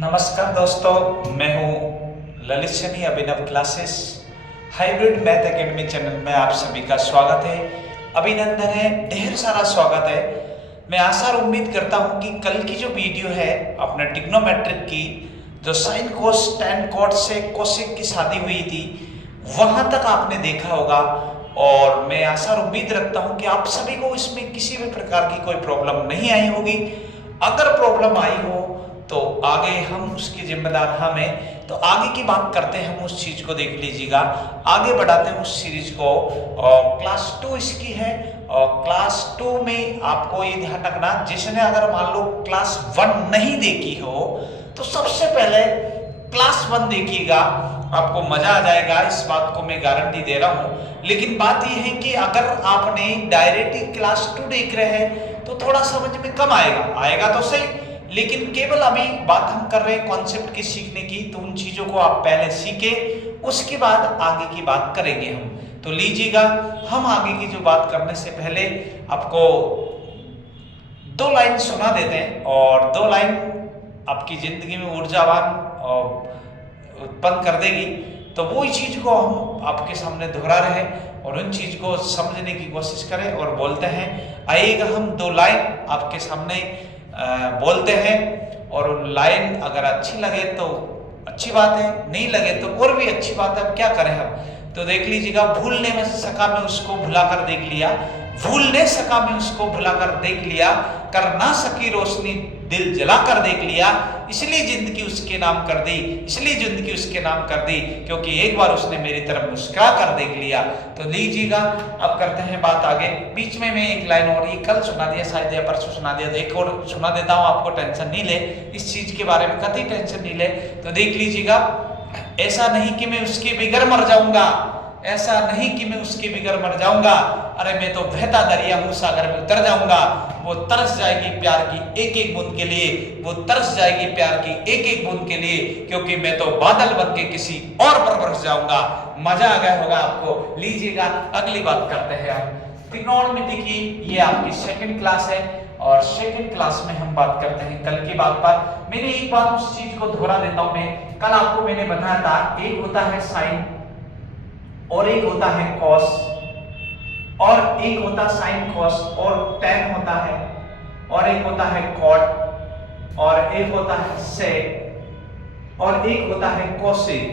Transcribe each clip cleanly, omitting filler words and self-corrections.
नमस्कार दोस्तों, मैं हूं Lalit Shani Abhinav classes hybrid math academy channel में आप सभी का स्वागत है, अभिनंदन है, ढेर सारा स्वागत है। मैं आशा और उम्मीद करता हूं कि कल की जो वीडियो है अपने ट्रिग्नोमेट्रिक की, जो साइन कोस टैन कॉट से कोसेक की शादी हुई थी, वहां तक आपने देखा होगा। और मैं आशा और उम्मीद रखता हूं कि आप सभी को इसमें किसी भी प्रकार की कोई प्रॉब्लम नहीं आई होगी। अगर प्रॉब्लम आई हो तो आगे हम उसकी जिम्मेदार हम हैं। तो आगे की बात करते हैं, हम उस चीज को देख लीजिएगा। आगे बढ़ाते हैं उस सीरीज को। क्लास 2 इसकी है और क्लास 2 में आपको ये ध्यान रखना, जिसने अगर मान लो क्लास 1 नहीं देखी हो तो सबसे पहले क्लास 1 देखिएगा, आपको मजा आ जाएगा, इस बात को मैं गारंटी दे रहा हूं। लेकिन बात यह है कि अगर आपने डायरेक्ट ही क्लास 2 देख रहे हैं तो थोड़ा समझ में कम आएगा तो सही, लेकिन केवल अभी बात हम कर रहे हैं कॉन्सेप्ट की सीखने की। तो उन चीजों को आप पहले सीखे, उसके बाद आगे की बात करेंगे हम। तो लीजिएगा, हम आगे की जो बात करने से पहले आपको 2 लाइन सुना देते हैं, और 2 लाइन आपकी जिंदगी में ऊर्जावान उत्पन्न कर देगी। तो वो चीज को हम आपके सामने दोहरा रहे हैं और उन चीज को समझने की कोशिश करें और बोलते हैं। आइएगा, हम 2 लाइन आपके सामने बोलते हैं, और लाइन अगर अच्छी लगे तो अच्छी बात है, नहीं लगे तो और भी अच्छी बात है। अब क्या करें हम, तो देख लीजिएगा। भूलने में सका मैं उसको भुलाकर देख लिया, भूलने सका मैं उसको भुलाकर देख लिया, कर ना सकी रोशनी दिल जलाकर देख लिया, इसलिए जिंदगी उसके नाम कर दी, इसलिए जिंदगी उसके नाम कर दी, क्योंकि एक बार उसने मेरी तरफ मुस्कुरा कर देख लिया। तो लीजिएगा, अब करते हैं बात आगे। बीच में मैं एक लाइन और, ये कल सुना दिया शायद या परसों सुना दिया, तो एक और सुना देता हूँ, आपको टेंशन नहीं ले, इस चीज के बारे में कतई टेंशन नहीं ले। तो देख लीजिएगा। ऐसा नहीं कि मैं उसके बिगर मर जाऊंगा, ऐसा नहीं कि मैं उसके बिगर मर जाऊंगा, अरे मैं तो बहता दरिया हूं, सागर में उतर जाऊंगा। वो तरस जाएगी प्यार की एक एक बूंद के लिए, वो तरस जाएगी प्यार की एक एक बूंद के लिए, क्योंकि मैं तो बादल बन के किसी और पर बरस जाऊंगा। मजा आ गया होगा आपको। लीजिएगा, अगली बात करते हैं हम ट्रिग्नोमेट्री की। ये आपकी सेकंड क्लास है और सेकंड क्लास में हम बात करते हैं कल की बात पर। मैंने एक बात उस चीज को दोहरा देता हूं मैं। कल आपको मैंने बताया था, एक होता है साइन और एक होता है कॉस, और एक होता साइन कॉस और टैन होता है, और एक होता है कॉट, और एक होता है सेक, और एक होता है कोसेक।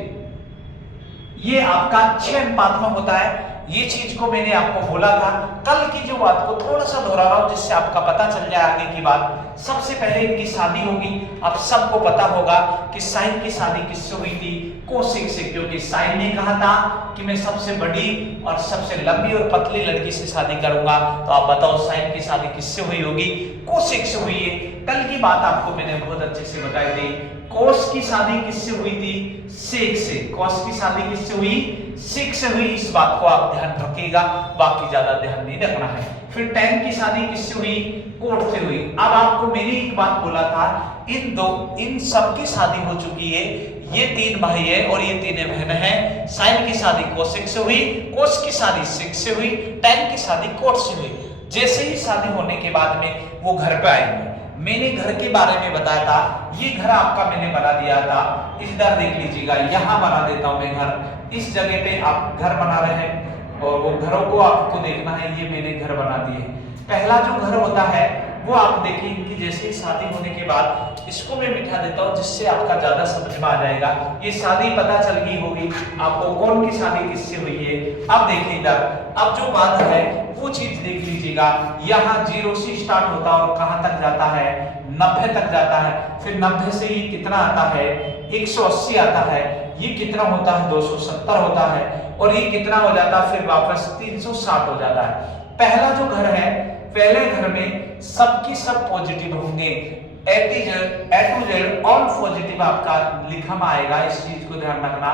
ये आपका 6 अनुपात में होता है। ये चीज को मैंने आपको बोला था। कल की जो बात को थोड़ा सा दोहरा रहा हूं, जिससे आपका पता चल जाए आगे की बात। सबसे पहले इनकी शादी होगी। आप सबको पता होगा कि साइन की शादी किससे हुई थी? कोसेक से, क्योंकि साइन ने कहा था कि मैं सबसे बड़ी और सबसे लंबी और पतली लड़की से शादी करूंगा। तो आप बताओ साइन की शादी किससे हुई होगी? कोसेक से हुई है। कल की बात आपको मैंने बहुत अच्छे से बताई थी। कोस की शादी किससे हुई थी? सेक से। कोस की शादी किससे हुई? सेक से हुई। इस बात को आप ध्यान रखिएगा, बाकी ज्यादा ध्यान नहीं रखना है। फिर टैन की शादी किससे हुई? कोट से हुई। अब आपको मैंने एक बात बोला था, इन सब की शादी हो चुकी है। ये 3 भाई है और ये 3 बहन है। साइन की शादी कोसेक से हुई, कोस की शादी सेक से हुई, टैन की शादी कोट से हुई। जैसे ही शादी होने के बाद में वो घर पे आएंगे। मैंने घर के बारे में बताया था, ये घर आपका मैंने बना दिया था। इधर देख लीजिएगा, यहाँ बना देता हूं मैं घर। इस जगह पे आप घर बना रहे हैं और वो घरों को आपको देखना है। ये मैंने घर बना दिए। पहला जो घर होता है वो आप देखिए, इनकी जैसे ही शादी होने के बाद इसको मैं बिठा देता हूँ, जिससे आपका ज्यादा समझ में आ जाएगा। ये शादी पता चल गई होगी आपको, कौन की शादी किससे हुई है। अब देखिए इधर, अब जो बात है वो चीज देख लीजिएगा। यहाँ 0 से स्टार्ट होता है और कहां तक जाता है? 90 तक जाता है। फिर 90 से ये कितना आता है? 180 आता है। ये कितना होता है? 270 होता है। और ये कितना हो जाता है? फिर वापस 360 हो जाता है। पहला जो घर है, पहले घर में सबकी सब पॉजिटिव होंगे। ए टू जेड ऑल पॉजिटिव आपका लिखा में आएगा। इस चीज को ध्यान रखना,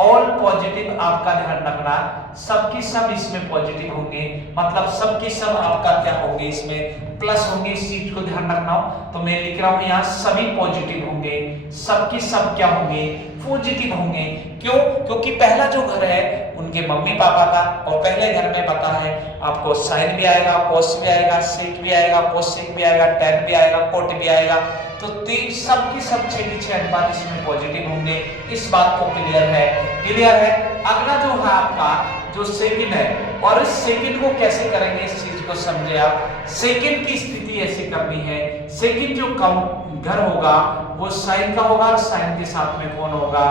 ऑल पॉजिटिव आपका ध्यान रखना। सबकी सब इसमें पॉजिटिव होंगे, मतलब सबकी सब आपका क्या होंगे? इसमें प्लस होंगे। इस चीज को ध्यान रखना हो तो मैं लिख रहा हूं यहाँ सभी पॉजिटिव होंगे, सबकी सब क्या होंगे? पॉजिटिव होंगे। क्यों? क्योंकि पहला जो घर है उनके मम्मी पापा का, और पहले घर में पता है आपको साइन भी आएगा, कोस भी आएगा, सेक भी आएगा, कोसेक भी आएगा, टैन भी आएगा, कोट भी आएगा। तो तीन सब की सब 6 की 6 अनुपात इसमें पॉजिटिव होंगे। इस बात को क्लियर है? क्लियर है। अगला जो है आपका जो सेकंड है, और इस सेकंड को कैसे करेंगे इस चीज को समझे आप। सेकंड की स्थिति ऐसे करनी है, सेकंड जो कम घर होगा वो साइन का होगा, और साइन के साथ में कौन होगा?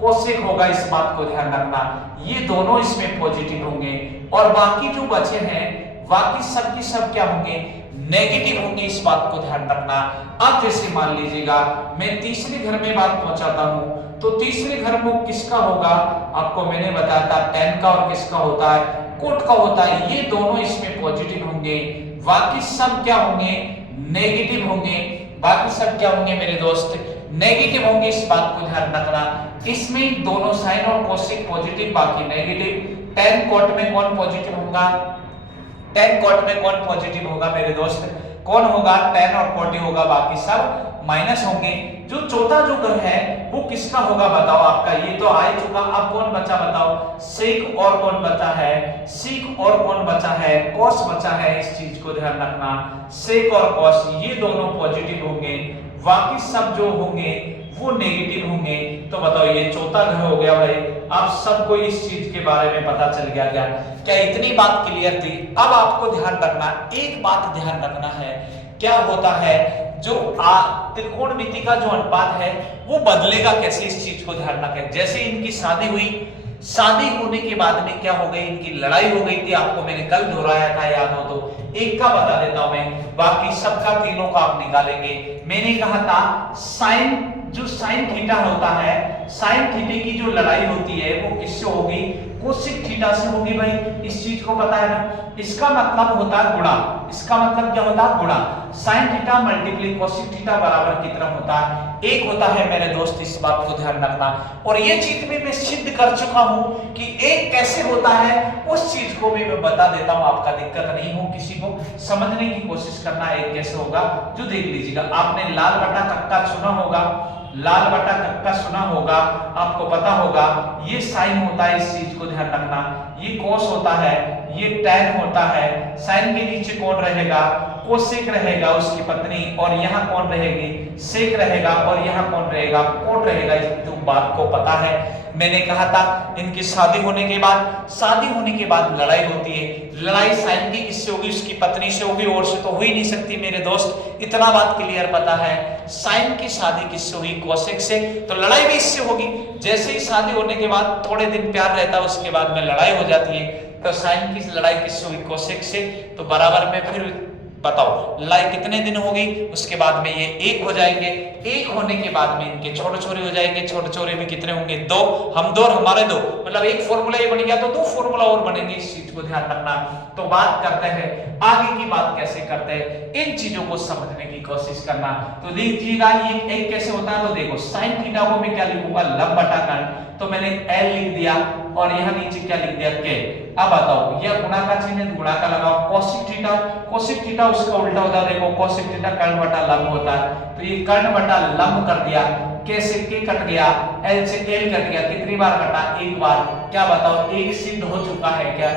कोसेक होगा। इस बात को ध्यान रखना, ये दोनों इसमें पॉजिटिव होंगे, और बाकी जो बचे हैं बाकी सब की सब क्या होंगे? नेगेटिव होंगे। इस बात को ध्यान रखना। अब जैसे मान लीजिएगा मैं तीसरे घर में बात पहुंचाता हूं, तो तीसरे घर में किसका होगा? आपको मैंने बताया था टैन का, और किसका होता है? कोट का होता है। ये दोनों इसमें पॉजिटिव होंगे, बाकी सब क्या होंगे? नेगेटिव होंगे। बाकी सब क्या होंगे मेरे दोस्त? नेगेटिव होंगे। इस बात को ध्यान रखना। इसमें दोनों साइन और कोसेक पॉजिटिव, बाकी नेगेटिव। टैन कोट में कौन पॉजिटिव होगा? टैन कोट में कौन पॉजिटिव होगा मेरे दोस्त? कौन होगा? टैन और कोट ही होगा, बाकी सब माइनस होंगे। जो चौथा जो घर है वो किसका होगा बताओ? आपका ये तो आ ही चुका। अब कौन बचा बताओ? सेक, और कौन बचा है? सीक, और कौन बचा है? कोस बचा है। इस चीज को ध्यान रखना, सेक और कोस ये दोनों पॉजिटिव होंगे, बाकी सब जो होंगे वो नेगेटिव होंगे। तो बताओ ये चौथा घर हो गया भाई। आप सबको इस चीज के बारे में पता चल गया क्या? क्या इतनी बात क्लियर थी? अब आपको ध्यान रखना, एक बात ध्यान रखना है, क्या होता है जो त्रिकोणमिति का जो अनुपात है वो बदलेगा कैसे? इस चीज को ध्यान रखें। जैसे इनकी शादी हुई, शादी होने के बाद में क्या हो गई? इनकी लड़ाई हो गई थी। आपको मैंने कल दोहराया था, याद हो तो। एक का बता देता हूं मैं, बाकी सबका तीनों का आप निकालेंगे। मैंने कहा था साइन, जो साइन थीटा होता है, साइन थीटे की जो लड़ाई होती है वो किससे होगी? कोसेक थीटा से होगी भाई। इस चीज को पता है ना? इसका मतलब होता है गुणा। इसका मतलब क्या होता है? गुणा। Sine theta multiply cosec theta बराबर कितना होता है? 1 होता है मेरे दोस्त। इस बात को ध्यान रखना। और ये चीज भी मैं सिद्ध कर चुका हूं कि 1 कैसे होता है, उस चीज को भी मैं बता देता हूं। आपका दिक्कत नहीं हो किसी को समझने की कोशिश करना 1 कैसे होगा, जो देख लीजिएगा। आपने लाल बटा कक्का सुना होगा, लाल बटा कक्का सुना होगा, आपको पता होगा ये साइन होता है। इस चीज को ध्यान रखना। ये कोस होता है, ये टैन होता है। साइन के नीचे कौन रहेगा? कोसेक रहेगा, उसकी पत्नी। और यहाँ कौन रहेगी? सेक रहेगा। और यहाँ कौन रहेगा? कोट रहेगा। इस बात को पता है। मैंने कहा था इनकी शादी होने के बाद लड़ाई होती है। लड़ाई साइन की किससे होगी? उसकी पत्नी से होगी, और से तो हो ही नहीं सकती मेरे दोस्त। इतना बात क्लियर पता है। साइन की शादी किससे हुई? कोसेक से। तो लड़ाई भी इससे होगी। जैसे ही शादी होने के बाद थोड़े दिन प्यार रहता है, उसके बाद में लड़ाई हो जाती है। तो साइन की लड़ाई किससे हुई? कोसेक से। तो बराबर में फिर बताओ लड़ाई कितने दिन होगी? उसके बाद में ये 1 हो जाएंगे। 1 होने के बाद में इनके छोटे छोरे हो जाएंगे। छोटे छोरे भी कितने होंगे? 2। हम 2 और हमारे 2, मतलब एक फॉर्मूला ये बन गया, तो 2 फॉर्मूला और बनेंगे। इस चीज को ध्यान रखना। तो बात करते हैं आगे की बात कैसे करते हैं, इन चीजों को समझने की कोशिश करना। तो देखिएगा ये एक कैसे होता है। तो देखो साइन थीटा को मैं क्या लिखूंगा? लंब बटा कर्ण। तो मैंने L लिख दिया, और यहाँ नीचे क्या लिख दिया? K। अब बताओ यह गुणा का चिन्ह है, गुणा का लगाओ। कोसेक थीटा, कोसेक थीटा उसका उल्टा होता है। देखो कोसेक थीटा कर्ण बटा लंब होता है। तो ये कर्ण बटा लंब कर दिया। K से K कट गया, L से L कट गया। कितनी बार कटा? 1 बार। क्या बताओ 1 सिद्ध हो चुका है क्या?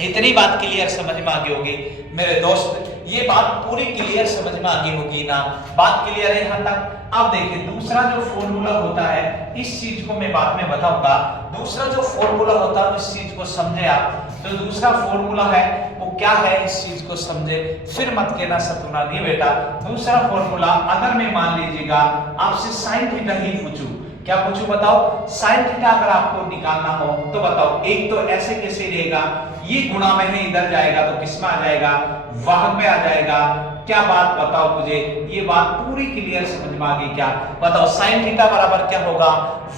इतनी बात क्लियर समझ में आ गई होगी मेरे दोस्त। ये बात पूरी क्लियर समझ में आ गई होगी ना? बात क्लियर है यहाँ तक? अब देखिए दूसरा जो फॉर्मूला होता है, इस चीज को मैं बाद में बताऊंगा। दूसरा जो फॉर्मूला होता है इस चीज को समझे आप। तो दूसरा फॉर्मूला है वो क्या है, इस चीज को समझे, फिर मत कहना सतुना नहीं बेटा। दूसरा फॉर्मूला अगर मैं मान लीजिएगा आपसे साइन थीटा ही पूछूं, क्या पूछूं बताओ? साइन थीटा अगर आपको निकालना हो तो बताओ। एक तो ऐसे कैसे रहेगा? ये गुणा में है, इधर जाएगा तो किस में आ जाएगा? वाहक में आ जाएगा। क्या बात बताओ मुझे, ये बात पूरी क्लियर समझ में आ गई क्या? बताओ साइन थीटा बराबर क्या होगा?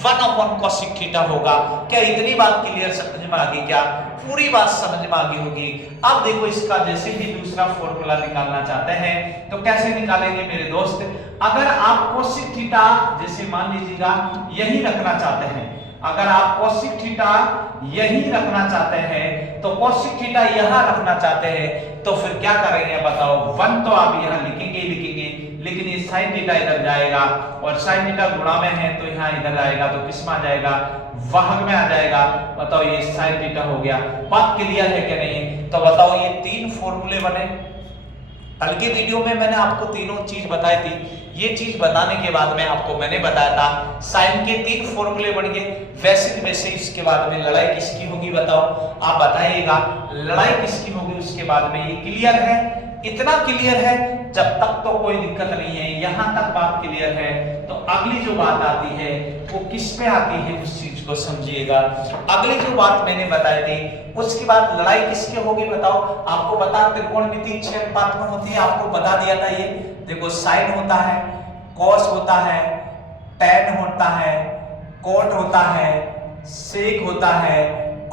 1 कोसेक थीटा होगा। क्या इतनी बात क्लियर समझ में आ गई क्या? पूरी बात समझ में आ गई होगी। अब देखो इसका जैसे भी दूसरा फॉर्मूला निकालना चाहते हैं तो कैसे निकालेंगे मेरे दोस्त? अगर आप कोसेक थीटा जैसे मान लीजिएगा यही रखना चाहते हैं, अगर आप कोसेक थीटा यही रखना चाहते हैं तो कोसेक थीटा यहां रखना चाहते हैं, तो फिर क्या करेंगे बताओ, 1 तो आप यहाँ लिखेंगे ही लिखेंगे, लेकिन ये साइन थीटा इधर जाएगा और साइन थीटा गुणा में है तो यहाँ इधर आएगा तो किस में आ जाएगा, वाहक में आ जाएगा। बताओ ये साइन थीटा हो गया। बात क्लियर है कि नहीं? तो बताओ ये 3 फॉर्मूले बने। कल के वीडियो में मैंने आपको तीनों चीज बताई थी। ये चीज बताने के बाद में आपको मैंने बताया था साइन के 3 फॉर्मूले बन गए। वैसे वैसे इसके बाद में लड़ाई किसकी होगी बताओ, आप बताइएगा लड़ाई किसकी होगी उसके बाद में। ये क्लियर है? इतना क्लियर है, जब तक तो कोई दिक्कत नहीं है, यहां तक बात क्लियर है। तो अगली जो बात आती है वो किस पे आती है उस चीज को समझिएगा। अगली जो बात मैंने बताई थी उसके बाद लड़ाई किसकी होगी बताओ। आपको बता त्रिकोणमिति 6 अनुपात में होती है, आपको बता दिया था। ये देखो साइन होता है, कॉस होता है, टैन होता है, कोट होता है, सेक होता है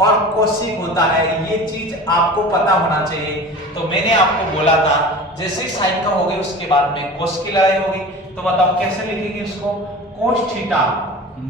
और कोसिक होता है। ये चीज आपको पता होना चाहिए। तो मैंने आपको बोला था जैसे साइन का हो गया उसके बाद में कोस की लड़ाई होगी। तो बताओ कैसे लिखेंगे इसको, कोस थीटा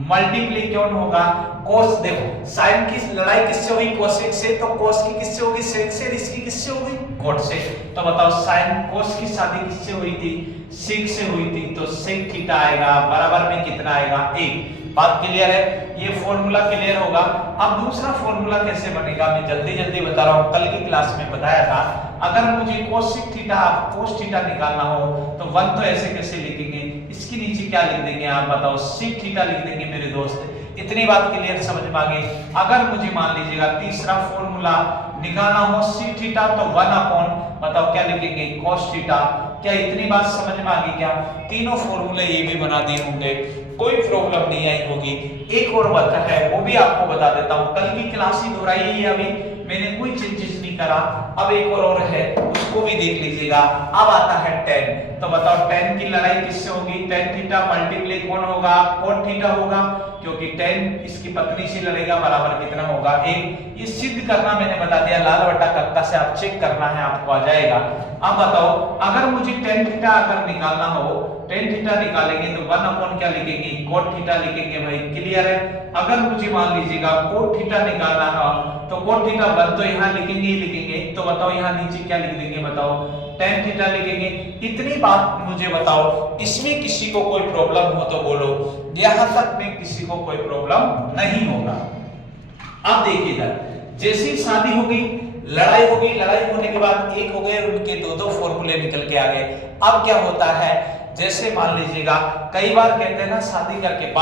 मल्टीप्लिकेशन होगा कोस। देखो साइन की लड़ाई किससे हुई, कोसेक से, तो कोस की किससे होगी, सेक से, इसकी किससे होगी, कोट से। तो बताओ साइन कोस की शादी किससे हुई थी, सेक से हुई थी, तो सेक थीटा आएगा बराबर में कितना आएगा, 1। बात क्लियर है? ये फॉर्मूला क्लियर होगा। अब दूसरा फॉर्मूला कैसे बनेगा मैं जल्दी जल्दी बता रहा हूं। कल की क्लास में बताया था अगर मुझे कोसेक थीटा कोस थीटा निकालना हो तो 1 तो ऐसे कैसे लिखेंगे, इसके नीचे क्या लिख देंगे आप बताओ, सेक थीटा लिख देंगे मेरे दोस्त। इतनी बात क्लियर समझ में आ गई। अगर मुझे मान लीजिएगा तीसरा फॉर्मूला निकालना हो सेक थीटा तो 1 अपॉन बताओ क्या लिखेंगे, कोस थीटा। क्या इतनी बात समझ में आ गई? क्या तीनों फॉर्मूले ये भी बना दिए होंगे, कोई प्रॉब्लम नहीं आई होगी। एक और बचा है वो भी आपको बता देता हूं। कल की क्लास ही दोहराई है, अभी मैंने कोई चेंजेस नहीं करा। अब एक और है उसको भी देख लीजिएगा। अब आता है tan। तो बताओ tan की लड़ाई किससे होगी, tan थीटा मल्टीप्लाई कौन होगा, cot थीटा होगा, क्योंकि tan इसकी पत्नी से लड़ेगा बराबर कितना होगा, 1। ये सिद्ध करना मैंने बता दिया, लाल बट्टा कत्ता से आप चेक करना है, आपको आ जाएगा। अब बताओ अगर मुझे tan थीटा अगर निकालना हो, tan थीटा निकालेंगे तो 1 अपॉन क्या लिखेंगे, cot थीटा लिखेंगे। भाई क्लियर है? अगर मुझे मान लीजिएगा cot थीटा निकालना हो तो cot थीटा 1 तो यहाँ लिखेंगे ही लिखेंगे। तो बताओ यहाँ नीचे क्या लिख देंगे बताओ, tan थीटा लिखेंगे। इतनी बात मुझे बताओ, इसमें किसी को कोई प्रॉब्लम हो तो बोलो, यहां तक में किसी को कोई प्रॉब्लम नहीं होगा। अब देखिएगा जैसी शादी होगी लड़ाई होगी, लड़ाई होने के बाद एक हो गए उनके दो फॉर्मूले निकल के आ गए। अब क्या होता है, जैसे मान लीजिएगा कई बार कहते हैं ना शादी करके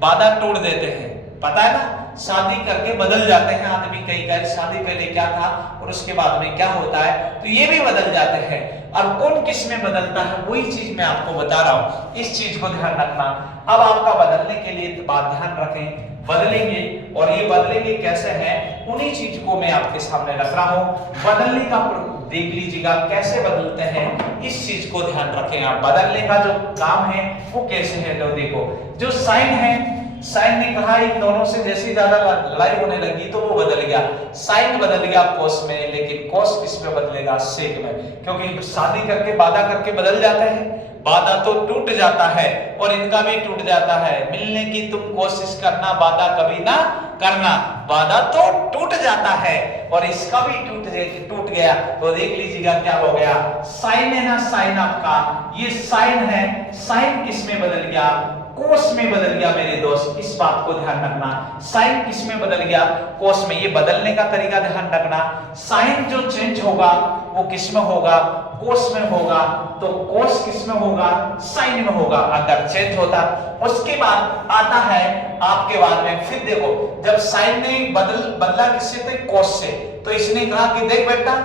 वादा तोड़ देते हैं, पता है ना, शादी करके बदल जाते हैं आदमी। कई बार शादी पहले क्या था और उसके बाद में क्या होता है, तो ये भी बदल जाते हैं। और कौन किस में बदलता है वही चीज मैं आपको बता रहा हूं, इस चीज को ध्यान रखना। अब आपका बदलने के लिए बात ध्यान रखें, बदलेंगे और ये बदलेंगे कैसे है उन्हीं चीज को मैं आपके सामने रख रहा हूं। बदलने का देख लीजिएगा कैसे बदलते हैं, इस चीज को ध्यान रखें आप। बदलने का जो काम है वो कैसे है, तो देखो जो साइन है, साइन ने कहा इन दोनों से जैसे ज्यादा लड़ाई होने लगी तो वो बदल गया, साइन बदल गया कोस में, लेकिन कोस किस में बदलेगा, सेक में। क्योंकि शादी करके वादा करके बदल जाते हैं, वादा तो टूट जाता है और इनका भी टूट जाता है। मिलने की तुम कोशिश करना, वादा कभी ना करना, वादा तो टूट जाता है और इसका भी टूट गया। तो देख लीजिएगा क्या हो गया, साइन है ना, साइन आपका ये साइन है, साइन किस में बदल गया, कोस में बदल गया मेरे दोस्त। इस बात को ध्यान रखना, साइन किस में बदल गया, कोस में। ये बदलने का तरीका ध्यान रखना, साइन जो चेंज होगा वो किस में होगा, कोस में होगा, तो कोस किस में होगा, साइन में होगा अगर चेंज होता। उसके बाद आता है आपके बाद में, फिर देखो जब साइन ने बदला किससे, तो कोस से, तो इसने कहा कि देख बेटा,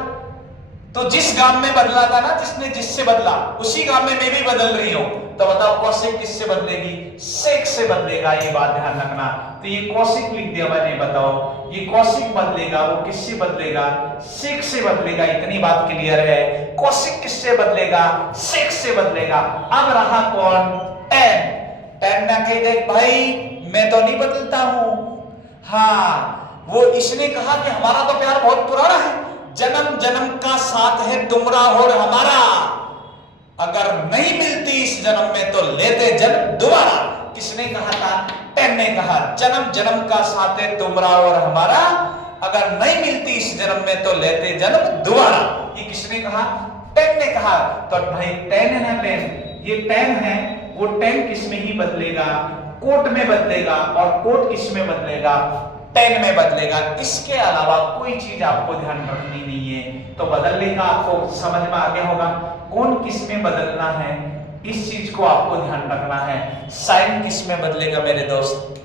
तो जिस गांव में बदला था ना, जिसने जिससे बदला उसी गांव में मैं भी बदल रही हूं। तो बताओ कोसेक किससे बदलेगी, सेक से बदलेगा, ये बात ध्यान रखना। तो ये कोसेक लिख दिया मैंने, बताओ ये कोसेक बदलेगा, वो किससे बदलेगा, सेक से बदलेगा। इतनी बात क्लियर है, कोसेक किससे बदलेगा, सेक से बदलेगा। अब रहा कौन, tan। tan ना कह दे भाई मैं तो नहीं बदलता हूं, हाँ वो इसने कहा कि हमारा तो प्यार बहुत पुराना है, जन्म जन्म का साथ है तुमरा और हमारा, अगर नहीं मिलती इस जन्म में तो लेते जन्म दोबारा। किसने कहा था, tan ने कहा जन्म जन्म का साथ है तुमरा और हमारा, अगर नहीं मिलती इस जन्म में तो लेते जन्म दोबारा। ये किसने कहा? टेन ने कहा। तो भाई टेन है ना, टेन, ये टेन है, वो टेन किस में ही बदलेगा? कोट में बदलेगा। और कोट किस में बदलेगा? टेन में बदलेगा। इसके अलावा कोई चीज आपको ध्यान रखनी नहीं है। तो बदलने का आपको समझ में आ गया होगा कौन किस में बदलना है, इस चीज को आपको ध्यान रखना है। साइन किस में बदलेगा मेरे दोस्त?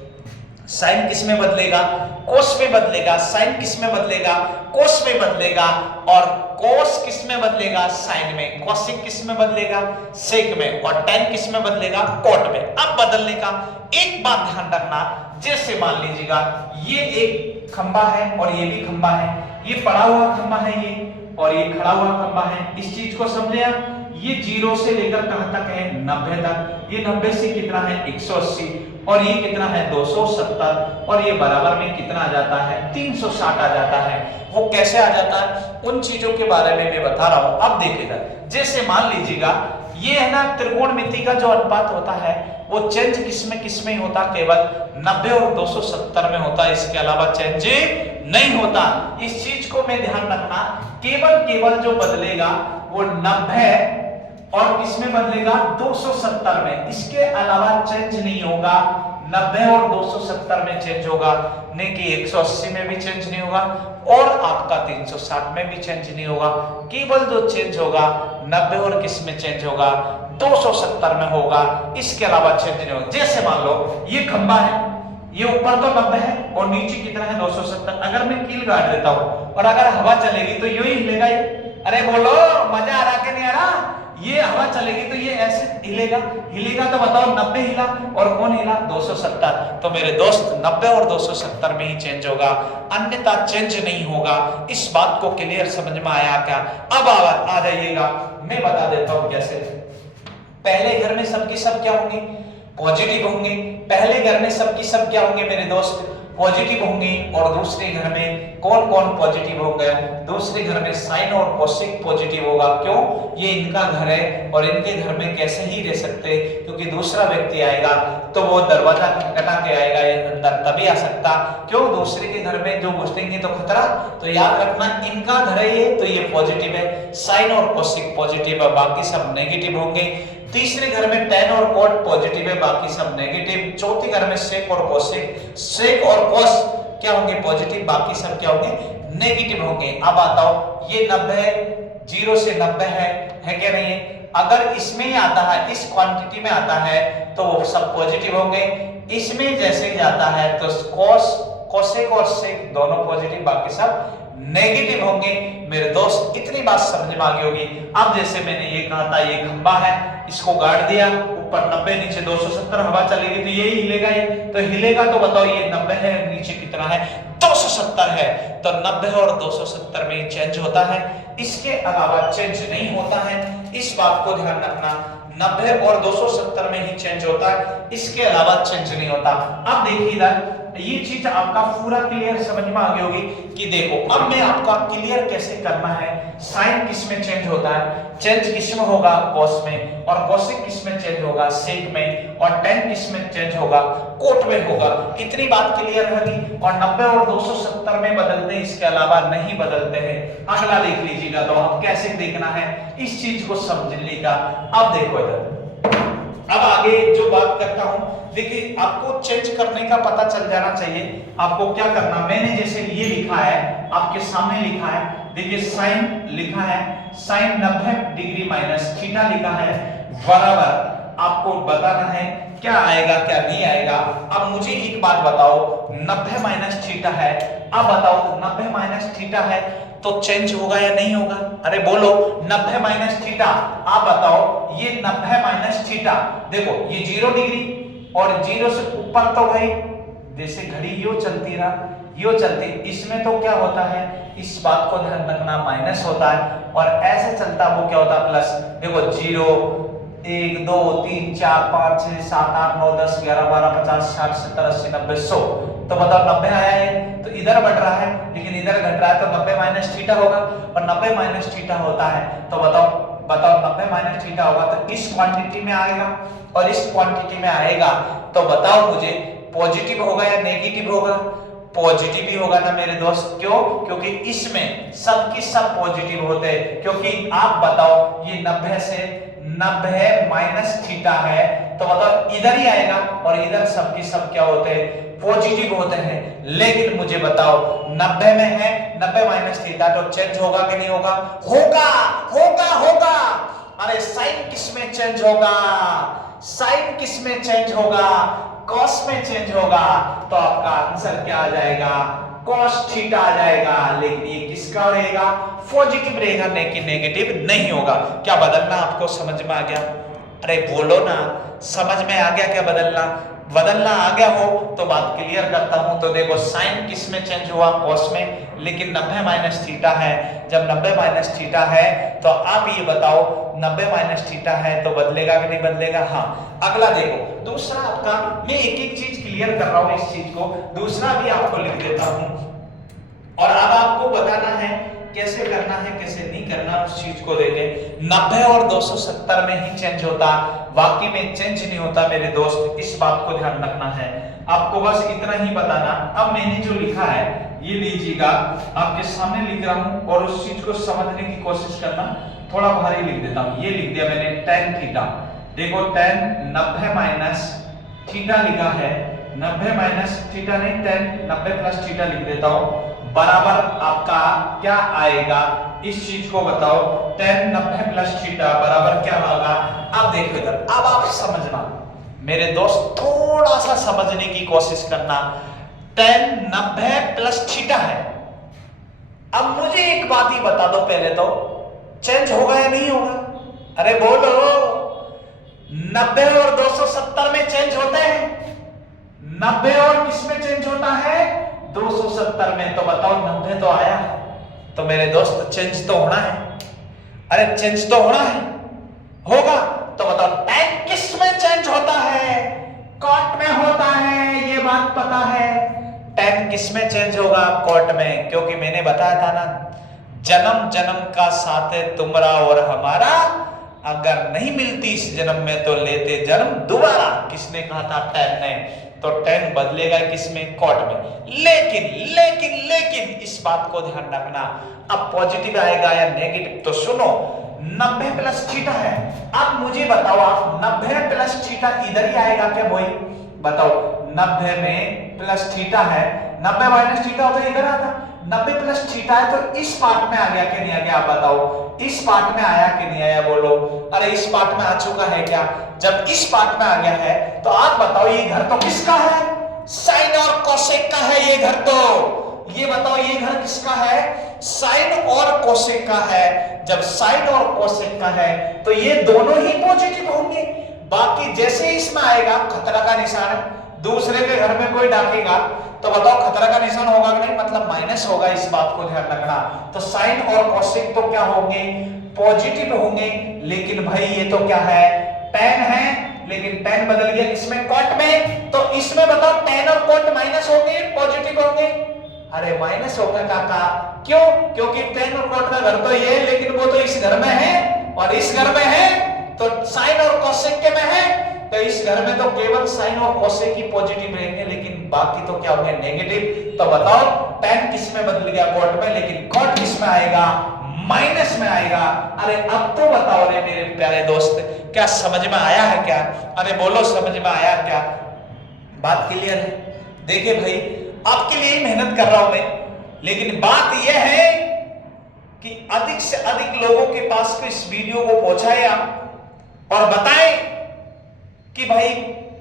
साइन किस में बदलेगा? कोस में बदलेगा। साइन किस में बदलेगा? कोस में बदलेगा। और कोस किस में बदलेगा? साइन में। कोसिक किस में बदलेगा? सेक में। और टेन किस में बदलेगा? कोट में। अब बदलने का एक बात ध्यान रखना, जैसे मान लीजिएगा ये एक खंबा है और ये भी खंबा है, ये पड़ा हुआ खंबा है ये, और ये खड़ा हुआ खंबा है। इस चीज को समझे आप? ये 0 से लेकर कहां तक है? 90 तक। ये 90 से कितना है? 180। और ये कितना है? 270। और ये बराबर में कितना आ जाता है? 360 आ जाता है। वो कैसे आ जाता है उन चीजों के बारे में मैं बता रहा हूं। अब देखिएगा, जैसे मान लीजिएगा ये है ना त्रिकोणमिति का जो अनुपात होता है वो चेंज किसमें ही होता? केवल 90 और 270 में होता है, इसके अलावा चेंज नहीं होता। इस चीज को मैं ध्यान रखना, केवल जो बदलेगा वो 90 और किसमें बदलेगा? 270 में। इसके अलावा चेंज नहीं होगा। 90 और 270 में चेंज होगा, नहीं कि 180 में भी चेंज नहीं होगा और आपका 360 में भी चेंज नहीं होगा। केवल जो चेंज होगा 90 और किस में चेंज होगा? 270 में होगा, इसके अलावा चेंज नहीं होगा। जैसे मान लो ये खंबा है, ये ऊपर तो 90 है और नीचे कितना है? 270। अगर मैं कील गाड़ देता हूं और अगर हवा चलेगी तो यूं ही हिलेगा ये। अरे बोलो, मजा आ रहा कि नहीं आ रहा? ये हवा चलेगी तो ये ऐसे हिलेगा। तो बताओ 90 हिला और कौन हिला? 270। तो मेरे दोस्त 90 और 270 में ही चेंज होगा, अन्यथा चेंज नहीं होगा। इस बात को क्लियर समझ में आया क्या? अब आ जाइएगा, मैं बता देता हूं कैसे। पहले घर में सबकी सब क्या होंगे? पॉजिटिव होंगे। पहले घर में सबकी सब क्या होंगे मेरे दोस्त? पॉजिटिव होंगे। और दूसरे घर में कौन कौन पॉजिटिव होंगे? दूसरे घर में साइन और कोसेक पॉजिटिव होगा। क्यों? ये इनका घर है और इनके घर में कैसे ही रह सकते, क्योंकि दूसरा व्यक्ति आएगा तो वो दरवाजा खटखटा के आएगा अंदर, तभी आ सकता। क्यों? दूसरे के घर में जो घुसेंगे तो खतरा। तो याद रखना इनका घर है ये, तो ये पॉजिटिव है। साइन और कोसेक पॉजिटिव है, बाकी सब नेगेटिव होंगे। तीसरे घर में टेन और कोट पॉजिटिव है, बाकी सब नेगेटिव। चौथे घर में सेक और कोसेक, सेक और कोस क्या होंगे? पॉजिटिव, बाकी सब क्या होंगे? नेगेटिव होंगे। अब बताओ ये 90 है, 0 से 90 है क्या नहीं है? अगर इसमें आता है, इस क्वांटिटी में आता है तो वो सब पॉजिटिव होंगे। इसमें जैसे ही आता है तो कोस, कोसेक और सेक दोनों पॉजिटिव, बाकी सब नेगेटिव होंगे। मेरे दोस्त इतनी बात समझ में आ गई होगी। अब जैसे मैंने ये कहा था, ये खंबा है, इसको गाड़ दिया, ऊपर 90 नीचे 270, हवा चलेगी तो यही हिलेगा। ये तो हिलेगा तो बताओ ये 90 है, नीचे कितना है? 270 है। तो 90 और 270 में चेंज होता है, इसके अलावा चेंज नहीं होता है। इस बात को ध्यान रखना, 90 और 270 में ही चेंज होता है, इसके अलावा चेंज नहीं होता। अब देखिए इधर ये चीज आपका पूरा क्लियर समझ में आ गई होगी कि देखो अब मैं आपका क्लियर कैसे करना है। साइन किस में चेंज होता है? चेंज किस में होगा? कोस में। और कोसेक किस में चेंज होगा? सेक में। और टेन किस में चेंज होगा? कोट में होगा। इतनी बात क्लियर होगी। और 90 और 270 में बदलते हैं, इसके अलावा नहीं बदलते हैं। अगला देख लीजिएगा, तो अब कैसे देखना है इस चीज को समझ लीजिएगा। अब देखो इधर, अब आगे जो बात करता हूं, देखिए आपको चेंज करने का पता चल जाना चाहिए। आपको क्या करना, मैंने जैसे ये लिखा है, आपके सामने लिखा है, देखिए साइन लिखा है, साइन 90 डिग्री माइनस थीटा लिखा है, बराबर आपको बताना है क्या आएगा क्या नहीं आएगा। अब मुझे एक बात बताओ, 90 माइनस थीटा है, अब बताओ 90 माइनस थीटा है तो चेंज होगा या नहीं होगा? अरे बोलो 90 माइनस थीटा, आप बताओ ये 90 माइनस थीटा, देखो ये 0 डिग्री और 0 से ऊपर तो भाई जैसे घड़ी यो चलती रहा, यो चलती, इसमें तो क्या होता है, इस बात को ध्यान रखना, माइनस होता है। और ऐसे चलता वो क्या होता है, प्लस। देखो 0 1 2 3 4 5 6 7 8 9 10 11 12 50 60 70 80 90 100, तो बताओ 90 आया है तो इधर बढ़ रहा है, लेकिन इधर घट रहा है, तो 90 माइनस थीटा होगा। और 90 माइनस थीटा होता है तो बताओ 90 माइनस थीटा होगा तो इस क्वांटिटी में आएगा, और इस क्वांटिटी में आएगा तो बताओ मुझे पॉजिटिव होगा या नेगेटिव होगा? पॉजिटिव ही होगा ना मेरे दोस्त। क्यों? क्योंकि इसमें सब की सब पॉजिटिव होते हैं। क्योंकि आप बताओ ये 90 से 90 माइनस थीटा है तो बताओ इधर ही आएगा और इधर सब की सब क्या होते हैं? पॉजिटिव होते हैं। लेकिन मुझे बताओ 90 में है 90 माइनस थीटा तो चेंज होगा कि नहीं होगा? होगा होगा होगा। अरे साइन किस में चेंज होगा? साइन किस में चेंज होगा? कॉस में चेंज होगा। तो आपका आंसर क्या आ जाएगा? कॉस थीटा आ जाएगा। लेकिन ये किसका रहेगा? पॉजिटिव रहेगा, लेकिन नेगेटिव नहीं होगा। क्या बदलना आपको समझ में आ गया? अरे बोलो ना, समझ में आ गया क्या बदलना? बदलना आ गया हो तो बात क्लियर करता हूं। तो देखो साइन किस में चेंज हुआ? कॉस में। लेकिन 90 माइनस थीटा है, जब 90 माइनस थीटा है तो आप ये बताओ 90 माइनस थीटा है तो बदलेगा कि नहीं बदलेगा? हाँ। अगला देखो दूसरा आपका, मैं एक एक चीज क्लियर कर रहा हूं इस चीज को, दूसरा भी आपको लिख देता हूं और अब आपको बताना है कैसे करना है कैसे नहीं करना, उस चीज को देखें। 90 और 270 में ही चेंज होता, बाकी में चेंज नहीं होता मेरे दोस्त। इस बात को ध्यान रखना है, आपको बस इतना ही बताना। अब मैंने जो लिखा है ये लीजिएगा, आपके सामने लिख रहा हूं और उस चीज को समझने की कोशिश करना। थोड़ा भारी लिख देता हूं, ये लिख दिया मैंने tan थीटा। देखो tan 90 माइनस थीटा लिखा है, 90 माइनस थीटा नहीं tan 90 प्लस थीटा लिख देता हूं, बराबर आपका क्या आएगा? इस चीज को बताओ, tan 90 प्लस थीटा बराबर क्या होगा? अब देखो इधर, अब आप समझना मेरे दोस्त, थोड़ा सा समझने की कोशिश करना। tan 90 प्लस थीटा है। अब मुझे एक बात ही बता दो पहले तो, चेंज होगा या नहीं होगा? अरे बोलो, 90 और 270 में चेंज होते हैं। 90 और किस में चेंज होता है? 270 में। तो बताओ 90 तो आया, तो मेरे दोस्त चेंज तो होना है। अरे चेंज तो होना है, होगा। तो बताओ tan किस में चेंज होता है? कॉट में होता है, ये बात पता है। tan किस में चेंज होगा? कॉट में। क्योंकि मैंने बताया था ना, जन्म जन्म का साथ है तुम्हारा और हमारा, अगर नहीं मिलती इस जन्म में तो लेते जन्म दोबारा। किसने कहा था? tan ने। तो tan बदलेगा किसमें? कॉट में। लेकिन लेकिन लेकिन इस बात को ध्यान रखना, अब पॉजिटिव आएगा या नेगेटिव? तो सुनो, 90 प्लस थीटा है। अब मुझे बताओ आप, 90 प्लस थीटा इधर ही आएगा क्या भाई? बताओ 90 में प्लस थीटा है, 90 माइनस थीटा होता इधर आता, 90 प्लस थीटा है तो इस पार्ट में आ गया कि नहीं आ गया? आप बताओ इस पार्ट में आया कि नहीं आया? बोलो। अरे इस पार्ट में आ चुका है क्या? जब इस पार्ट में आ गया है तो आप बताओ ये घर तो किसका है? साइन और कोसेक का है ये घर। तो ये बताओ ये घर किसका है? साइन और कोसेक का है। जब साइन और कोसेक का है तो ये दोनों ही पॉजिटिव होंगे। बाकी जैसे इसमें आएगा खतरा का निशान है, दूसरे के घर में कोई डाकेगा तो बताओ खतरा का निशान होगा कि नहीं? मतलब माइनस होगा। इस बात को ध्यान रखना। तो साइन और कोसेक तो क्या होंगे? पॉजिटिव होंगे। लेकिन भाई ये तो क्या है? tan है, लेकिन tan बदल गया किसमें? कॉट में। तो इसमें बताओ tan और कॉट माइनस होंगे पॉजिटिव होंगे? अरे माइनस होगा काका। क्यों? क्योंकि tan और कॉट का घर तो ये है, लेकिन वो तो इस घर में है और इस घर में है, तो साइन और कोसेक के में है। तो इस घर में तो केवल साइन और कोसेक ही पॉजिटिव रहेंगे, लेकिन बाकी तो क्या होंगे? नेगेटिव। तो बताओ tan किस में बदल गया? कॉट में। लेकिन कॉट किस में आएगा? माइनस में आएगा। अरे अब तो बताओ रे मेरे प्यारे दोस्त, क्या समझ में आया है क्या? अरे बोलो, समझ में आया क्या? बात क्लियर है? देखिए भाई, आपके लिए ही मेहनत कर रहा हूं मैं, लेकिन बात यह है कि अधिक से अधिक लोगों के पास इस वीडियो को पहुंचाएं आप और बताएं कि भाई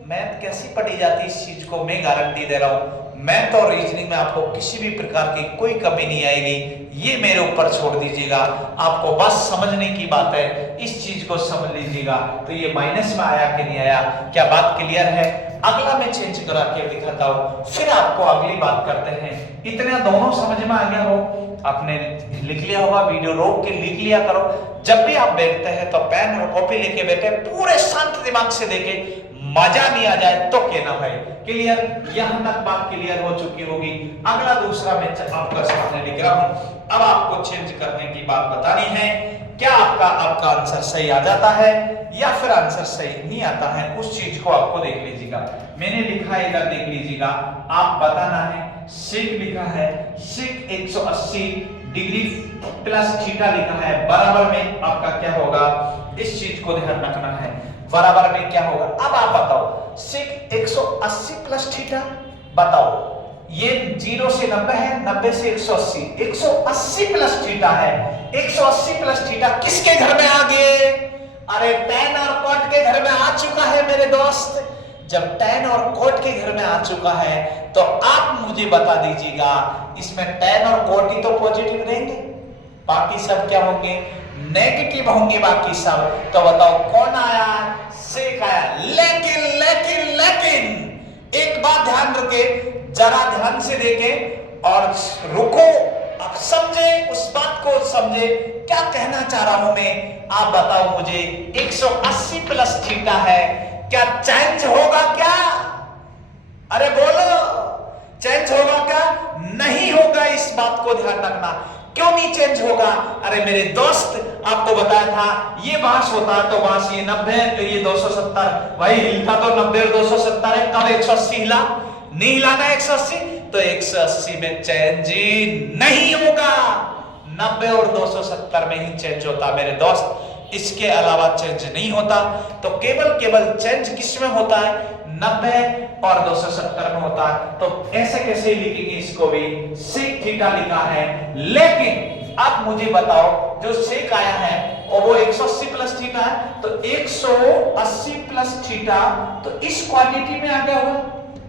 मैथ कैसी पढ़ी जाती, इस चीज को मैं गारंटी दे रहा हूं। मैथ और रीजनिंग में आपको किसी भी प्रकार की कोई कमी नहीं आएगी, ये मेरे ऊपर छोड़ दीजिएगा। आपको बस समझने की बात है, इस चीज को समझ लीजिएगा। तो ये माइनस में आया कि नहीं आया? क्या बात क्लियर है? अगला मैं चेंज करा के दिखाता हूं, फिर आपको अगली बात करते हैं। इतना दोनों समझ में आ गया हो, आपने लिख लिया होगा, वीडियो रोक के लिख लिया करो। जब भी आप बैठते हैं तो पेन और कॉपी लेके बैठे, पूरे शांत दिमाग से देखे, मजा नहीं आ जाए तो कहना भाई। क्लियर? यहां तक बात क्लियर हो चुकी होगी। अगला दूसरा मैं आपका सामने लिख रहा हूं। अब आपको चेंज करने की बात बतानी है। क्या आपका आंसर सही आ जाता है या फिर आंसर सही नहीं आता है, उस चीज को आपको देख लीजिएगा। मैंने लिखा है इधर, देख लीजिएगा। आप बताना है सेक लिखा है, सेक 180 डिग्री प्लस थीटा लिखा है, बराबर में आपका क्या होगा, इस चीज को ध्यान रखना है, बराबर में क्या होगा। अब आप बताओ सेक 180 प्लस थीटा, बताओ ये 0 से 90 है, 90 से 180, 180 प्लस थीटा है, 180 प्लस थीटा किसके घर में आ गए, अरे tan और cot के घर में आ चुका है मेरे दोस्त। जब tan और cot के घर में आ चुका है तो आप मुझे बता दीजिएगा इसमें tan और cot ही तो पॉजिटिव रहेंगे, बाकी सब क्या होंगे, नेगेटिव होंगे बाकी सब। तो बताओ कौन आया, सेक आया। लेकिन लेकिन लेकिन एक बात ध्यान रखे, जरा ध्यान से देखे और रुको, अब समझे, उस बात को समझे क्या कहना चाह रहा हूं मैं। आप बताओ मुझे 180 प्लस थीटा है, क्या चेंज होगा क्या, अरे बोलो चेंज होगा क्या, नहीं होगा, इस बात को ध्यान रखना। क्यों नहीं चेंज होगा, अरे मेरे दोस्त आपको बताया था ये बांस होता तो बांस ये 90 तो ये 270, भाई हिलता तो 90 और 270 है, कब 180 हिला, नहीं हिलाना 180, तो 180 में चेंज नहीं होगा, 90 और 270 में ही चेंज होता मेरे दोस्त, इसके अलावा चेंज नहीं होता। तो केवल चेंज किस में होता है, 90 और 270 में होता है। तो ऐसे कैसे लिखेंगे इसको भी, सेक थीटा लिखा है। लेकिन अब मुझे बताओ जो सेक आया है और वो 180 प्लस थीटा है, तो 180 प्लस थीटा तो इस क्वांटिटी में आ गया होगा,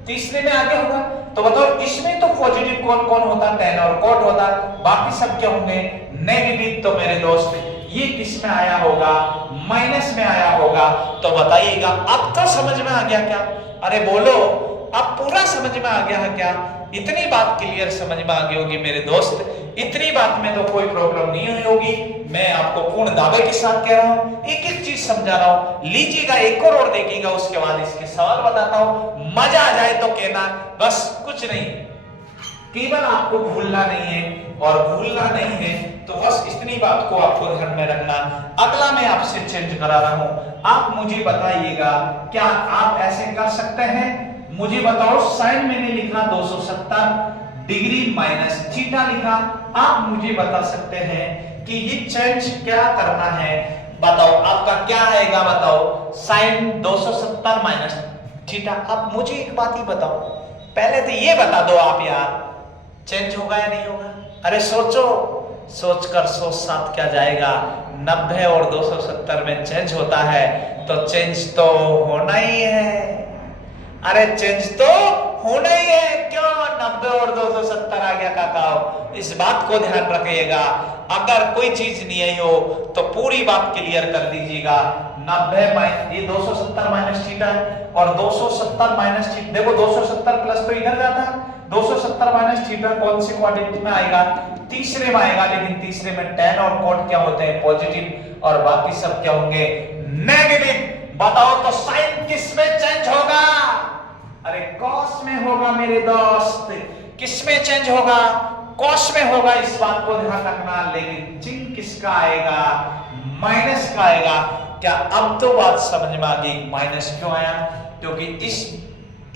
तीसरे में आ गया होगा। तो बताओ इसमें तो पॉजिटिव कौन कौन होता, tan और cot होता, बाकी सब क्या होंगे, नेगेटिव। तो मेरे दोस्त ये किस में आया होगा, माइनस में आया होगा। तो बताइएगा अब तो समझ में आ गया क्या, अरे बोलो अब पूरा समझ में आ गया है क्या, इतनी बात क्लियर समझ में आ गई होगी मेरे दोस्त, इतनी बात में तो कोई प्रॉब्लम नहीं हुई होगी। मैं आपको पूर्ण दावे के साथ कह रहा हूं, एक एक चीज समझा रहा हूं, लीजिएगा एक और देखिएगा, उसके बाद इसके सवाल बताता हूं, मजा आ जाए तो कहना, बस कुछ नहीं, केवल आपको भूलना नहीं है, और भूलना नहीं है तो बस इतनी बात को आपको ध्यान में रखना। अगला मैं आपसे चेंज करा रहा हूं, आप मुझे बताइएगा क्या आप ऐसे कर सकते हैं, मुझे बताओ साइन मैंने लिखा 270 डिग्री माइनस थीटा लिखा, आप मुझे बता सकते हैं कि ये चेंज क्या करना है, बताओ आपका क्या आएगा, बताओ साइन 270 माइनस थीटा। अब मुझे एक बात ही बताओ, पहले तो ये बता दो आप यार, चेंज होगा या नहीं होगा, अरे सोचो, सोचकर सोच साथ क्या जाएगा, 90 और 270 में चेंज होता है तो चेंज तो होना ही है, अरे चेंज तो होना ही है, क्यों 90 और 270 आ गया काका, इस बात को ध्यान रखिएगा। अगर कोई चीज नहीं आई हो तो पूरी बात क्लियर कर दीजिएगा। 90 माइनस ये 270 माइनस थीटा है, और 270 माइनस थीटा, देखो 270 प्लस तो इधर जाता है, 270 माइनस थीटा कौन सी क्वांटिटी में आएगा, तीसरे में आएगा, लेकिन तीसरे में tan और cot क्या होते हैं, पॉजिटिव, और बाकी सब क्या होंगे, नेगेटिव। बताओ तो साइन किस में चेंज होगा, अरे cos में होगा मेरे दोस्त, किस में चेंज होगा, cos में होगा, इस बात को ध्यान रखना। लेकिन चिन्ह किसका आएगा, माइनस का आएगा। क्या अब तो बात समझ में आ गई, माइनस क्यों आया, क्योंकि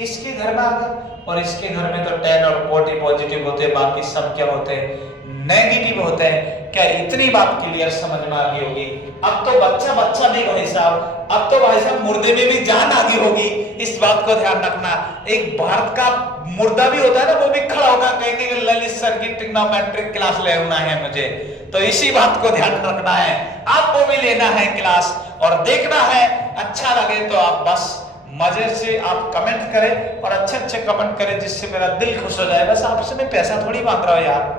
इसके घर में आ गया, और इसके घर में तो tan और cot ही पॉजिटिव होते हैं, बाकी सब क्या होते हैं, नेगेटिव होते हैं। क्या इतनी बात क्लियर समझ में आ गई होगी। अब तो बच्चा भी भाई साहब, अब तो भाई साहब मुर्दे में भी जान आ गई होगी, इस बात को ध्यान रखना। एक भारत का मुर्दा भी होता है ना, वो भी खड़ा होगा कहेंगे कि ललित सर की ट्रिग्नोमेट्रिक क्लास लेना है मुझे, तो इसी बात को ध्यान रखना है, आपको भी लेना है क्लास और देखना है। अच्छा लगे तो आप बस मजे से आप कमेंट करें, और अच्छे कमेंट करें जिससे मेरा दिल खुश हो जाए। बस आपसे मैं पैसा थोड़ी मांग रहा हूं यार,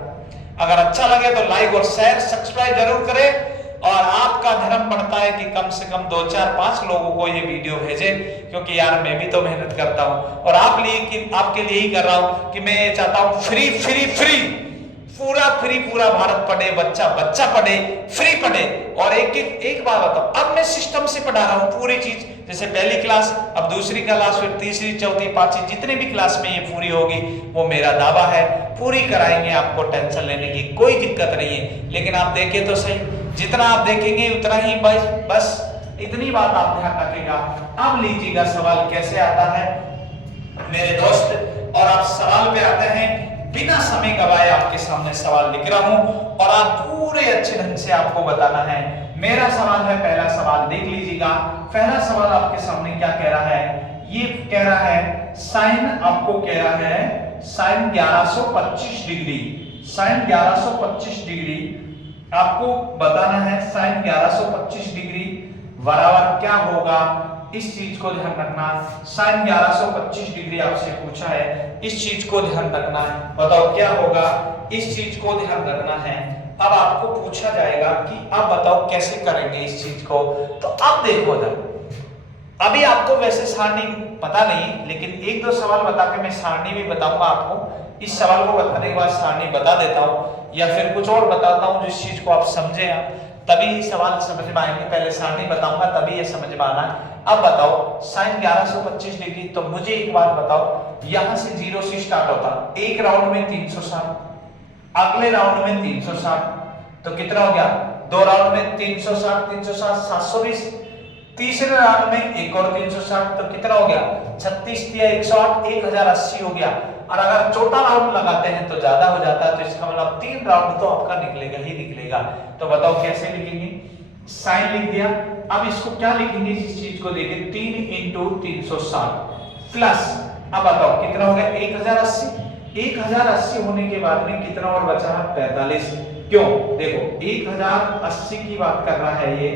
अगर अच्छा लगे तो लाइक और शेयर सब्सक्राइब जरूर करें, और आपका धर्म बनता है कि कम से कम 2 4 5 लोगों को ये वीडियो भेजे, क्योंकि यार मैं भी तो मेहनत करता हूं, और आपके लिए ही कर रहा हूं कि मैं ये चाहता हूं फ्री पूरा भारत पढ़े, बच्चा पढ़े, फ्री पढ़े। और एक बात बताओ, अब मैं सिस्टम से पढ़ा रहा हूं पूरी चीज, जैसे पहली क्लास, अब दूसरी क्लास, फिर तीसरी, चौथी, पांचवी, जितने भी क्लास में ये पूरी होगी, वो मेरा दावा है पूरी कराएंगे, आपको टेंशन लेने की कोई दिक्कत नहीं है। लेकिन आप देखें तो सही, जितना आप देखेंगे उतना ही बस इतनी बात आप ध्यान रखिएगा। अब लीजिएगा सवाल कैसे आता है मेरे दोस्त, और आप सवाल पे आते हैं। बिना समय गवाए आपके सामने सवाल लिख रहा हूं और आप पूरे अच्छे ढंग से आपको बताना है। मेरा सवाल है, पहला सवाल देख लीजिएगा। पहला सवाल आपके सामने क्या कह रहा है, ये कह रहा है साइन, आपको कह रहा है साइन 1125 डिग्री, साइन 1125 डिग्री आपको बताना है। साइन 1125 डिग्री बराबर क्या होगा, इस चीज को ध्यान रखना। साइन 1125 डिग्री आपसे पूछा है, इस चीज को ध्यान रखना है, बताओ क्या होगा, इस चीज को ध्यान रखना है। अब आपको पूछा जाएगा कि अब बताओ कैसे करेंगे इस चीज को। तो अब देखो इधर, अभी आपको वैसे सारणी पता नहीं, लेकिन एक दो सवाल बता के मैं सारणी भी बताऊंगा आपको। इस सवाल को बताने के बाद सारणी बता देता हूं या फिर कुछ और बताता हूं जिस चीज को आप समझे, आप तभी सवाल समझ में आएंगे। पहले सारणी बताऊंगा तभी ये समझ में आना। अब बताओ साइन 1125 डिग्री, तो मुझे एक बात बताओ, यहां से 0 से स्टार्ट होता, एक राउंड में 360, अगले राउंड में 360, तो कितना हो गया, दो राउंड में 360 360 720, तीसरे राउंड में एक और 360, तो कितना हो गया 36 या 108 1080 हो गया। और अगर चौथा राउंड लगाते हैं तो ज्यादा हो जाता है, तो इसका मतलब 3 राउंड तो आपका निकलेगा ही निकलेगा। तो बताओ कैसे लिखेंगे, साइन लिख दिया। अब इसको क्या लिखेंगे, इस चीज को देखें, 3 × 360 प्लस, अब बताओ कितना हो गया 1080। 1080 होने के बाद में कितना और बचा है 45। क्यों, देखो 1080 की बात कर रहा है ये,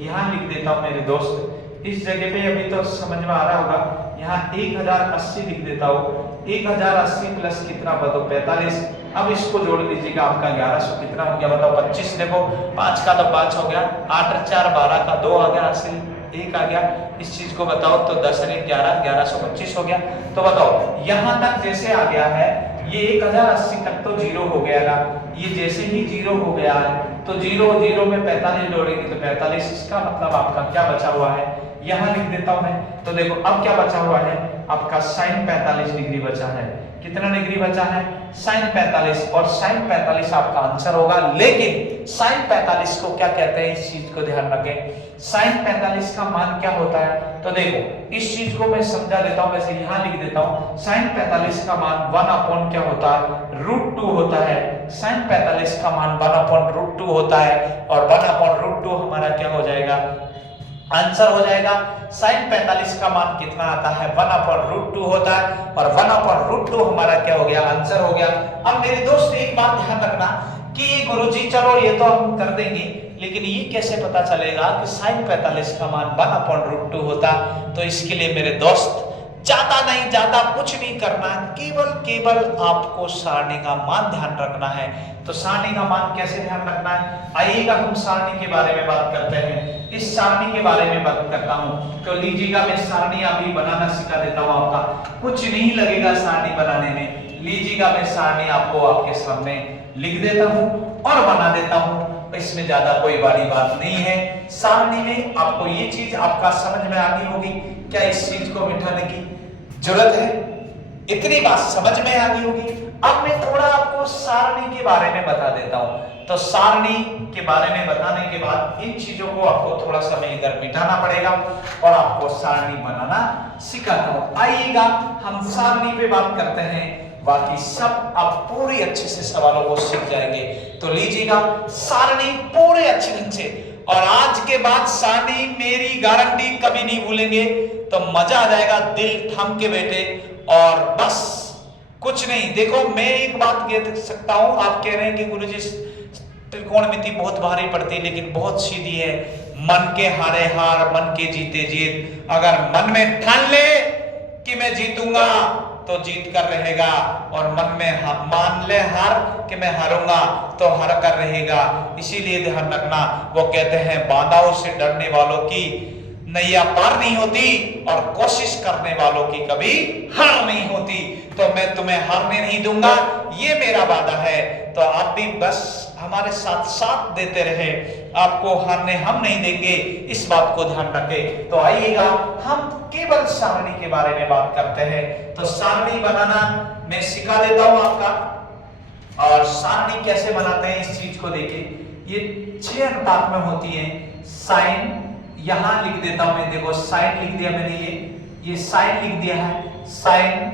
यहां लिख देता हूं मेरे दोस्त, इस जगह पे अभी तो समझ में आ रहा होगा, यहाँ 1080 लिख देता हूं। 1080 प्लस कितना बताओ 45। अब इसको जोड़ लीजिएगा, आपका 1100 कितना हो गया बताओ 25। देखो 5 का तो 5 हो गया, 8 और 4 12 का 2 आ गया, हासिल 1 आ गया। इस चीज को बताओ तो 10 और 1 11, 1125 हो गया। तो बताओ यहां तक जैसे आ गया है, ये 1080 तक तो 0 हो गया ना, ये जैसे ही 0 हो गया है तो 0 0 में 45 जोड़ेंगे तो 45, इसका मतलब आपका क्या बचा हुआ है, यहां लिख देता हूं मैं। तो देखो अब क्या बचा हुआ है, आपका साइन 45 डिग्री बचा है। कितना डिग्री बचा है, साइन 45, और साइन 45 आपका आंसर होगा। लेकिन साइन 45 को क्या कहते हैं, इस चीज को ध्यान रखें। साइन 45 का मान क्या होता है, तो देखो इस चीज को मैं समझा देता हूं, वैसे यहां लिख देता हूं। साइन 45 का मान 1 क्या होता है, √2 होता है। साइन 45 का मान 1/√2 होता है, और 1/√2 हमारा क्या हो जाएगा, आंसर हो जाएगा। साइन 45 का मान कितना आता है, 1/√2 होता है, और 1/√2 हमारा क्या हो गया, आंसर हो गया। अब मेरे दोस्त एक बात ध्यान रखना कि गुरुजी चलो ये तो हम कर देंगे, लेकिन ये कैसे पता चलेगा कि साइन 45 का मान 1/√2 होता। तो इसके लिए मेरे दोस्त ज्यादा नहीं, ज्यादा कुछ नहीं करना, केवल आपको सारणी का मान ध्यान रखना है। तो सारणी का मान कैसे ध्यान रखना है, आइएगा हम सारणी के बारे में बात करते हैं। इस सारणी के बारे में बात करता हूं, तो लीजिएगा मैं सारणी अभी बनाना सिखा देता हूं, आपका कुछ नहीं लगेगा सारणी बनाने में। लीजिएगा मैं सारणी आपको आपके सामने लिख देता हूं और बना देता हूं, इसमें ज्यादा कोई बड़ी बात नहीं है। सारणी में आपको ये चीज आपका समझ में आनी होगी, क्या इस चीज को मिटाने की जरूरत है, इतनी बात समझ में आनी होगी। अब मैं थोड़ा आपको सारणी के बारे में बता देता हूं। तो सारणी के बारे में बताने के बाद इन चीजों को आपको थोड़ा सा मैं इधर मिटाना पड़ेगा और आपको सारणी बनाना सिखाता हूं। आइएगा हम सारणी पे बात करते हैं, बाकी सब आप पूरी अच्छे से सवालों को सीख जाएंगे। तो लीजिएगा सारणी पूरे अच्छे ढंग से, और आज के बाद सारणी मेरी गारंटी कभी नहीं भूलेंगे, तो मजा आ जाएगा, दिल थाम के बैठे और बस कुछ नहीं। देखो मैं एक बात कह सकता हूं, आप कह रहे हैं कि गुरुजी त्रिकोणमिति बहुत भारी पड़ती है, लेकिन बहुत सीधी है। मन के हारे हार, मन के जीते जीत। अगर मन में ठान ले कि मैं जीतूंगा तो जीत कर रहेगा, और मन में मान ले हार कि मैं हारूंगा तो हार कर रहेगा। इसीलिए ध्यान रखना, वो कहते हैं बाधाओं से डरने वालों की नैया पार नहीं होती, और कोशिश करने वालों की कभी हार नहीं होती। तो मैं तुम्हें हारने नहीं दूंगा, ये मेरा वादा है। तो आप भी बस हमारे साथ साथ देते रहे, आपको हारने हम नहीं देंगे, इस बात को ध्यान रखें। तो आइएगा हम केवल सारणी के बारे में बात करते हैं। तो सारणी बनाना मैं सिखा देता हूं आपका, और सारणी कैसे बनाते हैं इस चीज को देखिए। ये 6 अनुपात में होती है। साइन यहां लिख देता हूं मैं, देखो साइन लिख दिया मैंने, ये साइन लिख दिया है, sine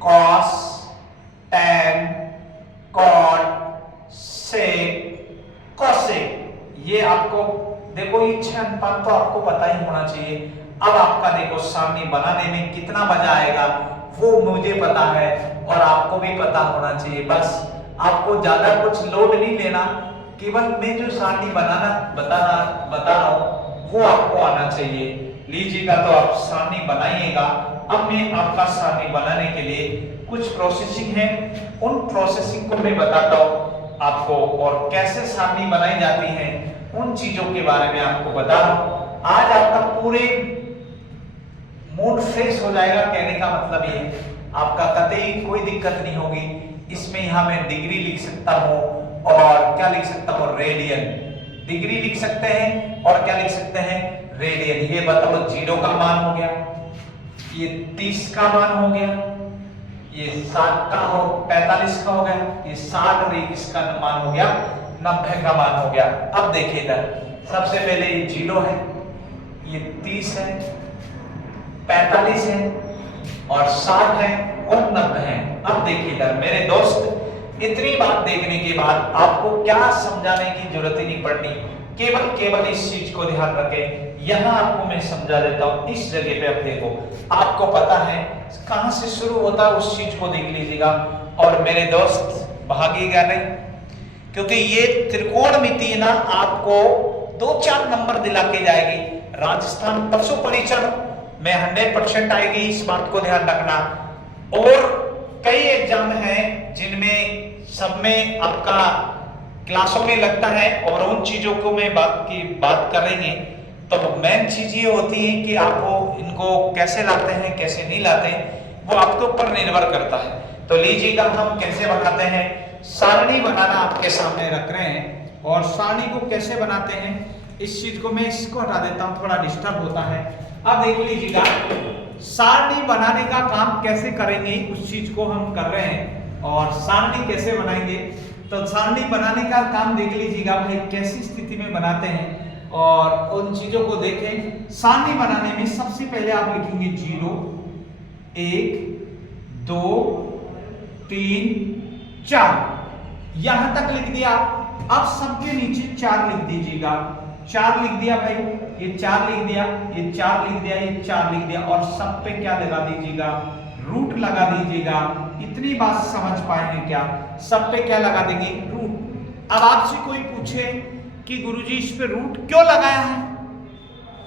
cos tan, cot, sec, cosec। ये आपको देखो ये 6 अनुपात तो आपको पता ही होना चाहिए। अब आपका देखो सारणी बनाने में कितना मजा आएगा वो मुझे पता है और आपको भी पता होना चाहिए। बस आपको ज्यादा कुछ लोड नहीं लेना, केवल मैं जो सारणी बनाना बता रहा हूं वो आपको आना चाहिए। लीजिएगा तो आप सारणी बनाइएगा। अब मैं आपका सारणी बनाने के लिए कुछ प्रोसेसिंग है, उन प्रोसेसिंग को मैं बताता हूं आपको, और कैसे सारणी बनाई जाती है उन चीजों के बारे में आपको बता रहा हूं। आज आपका पूरे मूड फ्रेश हो जाएगा, कहने का मतलब ये आपका कतई कोई दिक्कत नहीं होगी। इसमें यहां मैं डिग्री लिख सकता हूं और क्या लिख सकता हूं, रेडियन। डिग्री लिख सकते हैं और क्या लिख सकते हैं, रेडियन। ये बताओ 0 का मान हो गया, ये 30 का मान हो गया, ये 60 का हो 45 का हो गया, ये 60 और 21 का मान हो गया, 90 का मान हो गया। अब देखिए इधर सबसे पहले ये 0 है, ये 30 है, 45 है और 60 है और 90 है। अब देखिए इधर मेरे दोस्त, इतनी बात देखने के बाद आपको क्या समझाने की जरूरत ही नहीं पड़नी, केवल इस चीज को ध्यान रखें। यहां आपको मैं समझा देता हूं, इस जगह पे अब देखो, आपको पता है कहां से शुरू होता है उस चीज को देख लीजिएगा। और मेरे दोस्त भागिएगा नहीं, क्योंकि ये त्रिकोणमिति ना आपको 2-4 नंबर दिला के जाएगी। राजस्थान परसों परीक्षण में 100% आएगी, इस बात को ध्यान रखना। और कई एग्जाम हैं जिनमें सब में आपका क्लासों में लगता है, और उन चीजों को मैं बात करेंगे। तो मेन चीज ये होती है कि आपको इनको कैसे लाते हैं कैसे नहीं लाते हैं वो आपके ऊपर निर्भर करता है। तो लीजिएगा हम कैसे बनाते हैं, सारणी बनाना आपके सामने रख रहे हैं। और सारणी को कैसे बनाते हैं, इस चीज को मैं इसको हटा देता हूं, थोड़ा डिस्टर्ब होता है। अब देख लीजिएगा सारणी बनाने का काम कैसे करेंगे उस चीज को हम कर रहे हैं। और सारणी कैसे बनाएंगे, तो सारणी बनाने का काम देख लीजिएगा भाई कैसी स्थिति में बनाते हैं और उन चीजों को देखें। सारणी बनाने में सबसे पहले आप लिखेंगे 0, 1, 2, 3, 4, यहां तक लिख दिया। अब सबके नीचे 4 लिख दीजिएगा। 4 लिख दिया भाई, ये 4 लिख दिया, ये 4 लिख दिया, ये 4 लिख दिया, और सब पे क्या लगा दीजिएगा, रूट लगा दीजिएगा। इतनी बात समझ पाए हैं क्या, सब पे क्या लगा देंगे, रूट। अब आपसे कोई पूछे कि गुरुजी इस पे रूट क्यों लगाया है,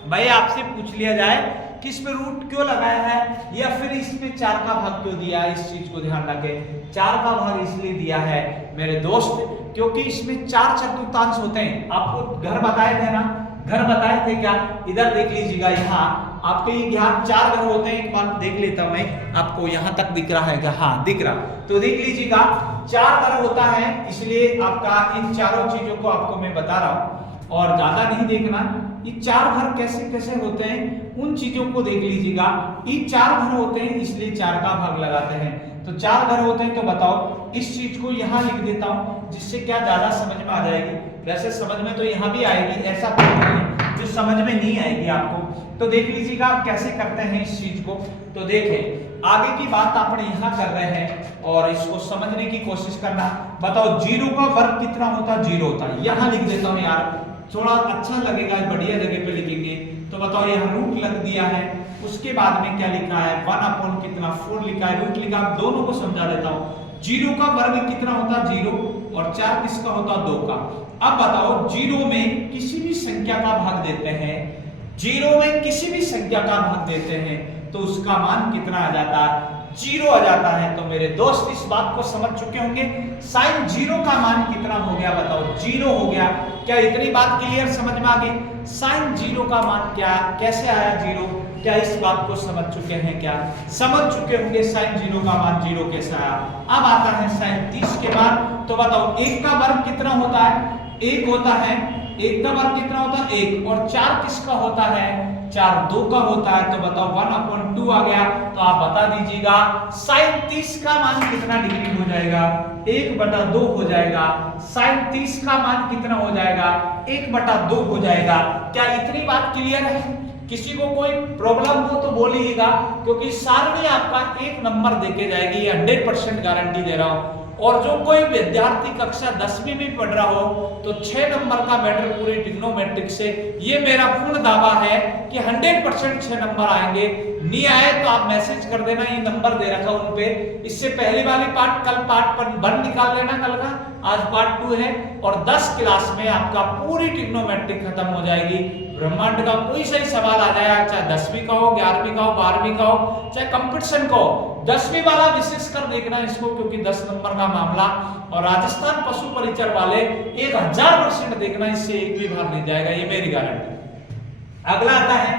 भाई आपसे पूछ लिया जाए कि इस पे रूट क्यों लगाया है, या फिर इसमें 4 का भाग क्यों दिया है, इस चीज को ध्यान रखें। 4 का भाग इसलिए दिया है मेरे दोस्त क्योंकि इसमें 4 चतुर्थांश होते हैं। आपको घर बताए थे ना, घर बताए थे क्या, इधर देख लीजिएगा, यहाँ आपके यहाँ 4 घर होते हैं। एक बार देख लेता हूं मैं, आपको यहाँ तक दिख रहा है क्या, हाँ दिख रहा, तो देख लीजिएगा 4 घर होता है, इसलिए आपका इन चारों चीजों को आपको मैं बता रहा हूं। और ज्यादा नहीं देखना, ये 4 घर कैसे कैसे होते हैं उन चीजों को देख लीजिएगा। ये 4 घर होते हैं इसलिए 4 का भाग लगाते हैं। तो 4 घर होते हैं, तो बताओ इस चीज को यहाँ लिख देता हूं जिससे क्या ज्यादा समझ में आ जाएगी। वैसे समझ में तो यहाँ भी आएगी, ऐसा कोई नहीं है जो समझ में नहीं आएगी आपको। तो देख लीजिएगा आप कैसे करते हैं इस चीज को। तो देखें आगे की बात अपने यहाँ कर रहे हैं और इसको समझने की कोशिश करना। बताओ 0 का वर्ग कितना होता है, 0 होता है। यहाँ लिख देता हूँ यार, थोड़ा अच्छा लगेगा, बढ़िया जगह पे लिखेंगे। तो बताओ यहाँ रूट लग दिया है, उसके बाद में क्या लिखा है, 1 कितना 4 लिखा है, रूट लिखा। आप दोनों को समझा देता हूँ। 0 का वर्ग कितना होता है, 0, और 4 किसका होता है, 2 का। अब बताओ 0 में किसी भी संख्या का भाग देते हैं, 0 में किसी भी संख्या का भाग देते हैं तो उसका मान कितना आ जाता है, 0 आ जाता है। तो मेरे दोस्त इस बात को समझ चुके होंगे, साइन 0 का मान कितना हो गया, बताओ 0 हो गया। क्या इतनी बात क्लियर समझ में आ गई, साइन 0 का मान क्या कैसे आया 0, क्या इस बात को समझ चुके हैं, क्या समझ चुके होंगे साइन 0 का मान 0 कैसे आया। अब आता है साइन 30 के बाद। तो बताओ 1 का वर्ग कितना होता है, 1 होता है, 1 का वर्ग कितना होता है, 1, और 4 किसका होता है, 4 2 का होता है। तो बताओ 1/2 आ गया। तो आप बता दीजिएगा साइन 30 का मान कितना डिग्री हो जाएगा, 1/2 हो जाएगा। साइन 30 का मान कितना हो जाएगा, 1/2 हो जाएगा। क्या इतनी बात क्लियर है, किसी को कोई प्रॉब्लम हो तो बोलिएगा, क्योंकि सारणी आपका 1 नंबर देके जाएगी, ये 100% गारंटी दे रहा हूं। और जो कोई विद्यार्थी कक्षा 10वीं में पढ़ रहा हो तो 6 नंबर का मैटर पूरी ट्रिग्नोमेट्रिक से, ये मेरा पूर्ण दावा है कि 100% 6 नंबर आएंगे। नहीं आए तो आप मैसेज कर देना, ये नंबर दे रखा उन पे। इससे पहले वाली पार्ट कल पार्ट 1 निकाल लेना कल का, आज पार्ट 2 है। और 10 क्लास में आपका पूरी ट्रिग्नोमेट्रिक खत्म हो जाएगी। ब्रह्मांड का कोई सही सवाल आ जाए, चाहे 10वीं का हो, 11वीं का हो, 12वीं का हो, चाहे कंपटीशन का हो, 10वीं वाला विशेष कर देखना इसको, क्योंकि 10 नंबर का मामला। और राजस्थान पशु परिचर वाले 1000% देखना, इससे एक भी बार नहीं जाएगा, ये मेरी गारंटी। अगला आता है,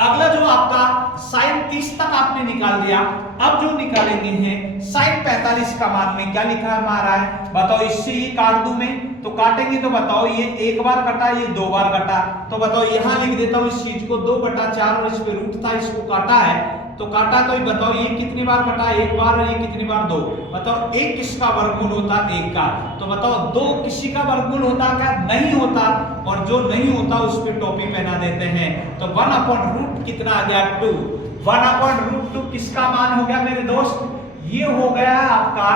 अगला जो आपका साइन 30 तक आपने निकाल दिया। अब जो निकालेंगे हैं साइन 45 का मान में क्या लिखा हमारा है, बताओ। इससे ही काट दूं मैं, तो काटेंगे तो बताओ, ये 1 बार कटा, ये 2 बार कटा, तो बताओ यहां लिख देता हूं इस चीज को 2/4, और इस पे रूट था, इसको काटा है तो काटा, तो ये बताओ ये कितनी बार कटा, 1 बार, और ये कितनी बार 2। बताओ 1 किसका वर्गमूल होता, 1 का, तो बताओ 2 किसी का वर्गमूल होता क्या, नहीं होता। और जो नहीं होता उस पे टोपी पहना देते हैं, तो 1/रूट कितना आ गया, 2। 1/√2 किसका मान हो गया मेरे दोस्त, ये हो गया आपका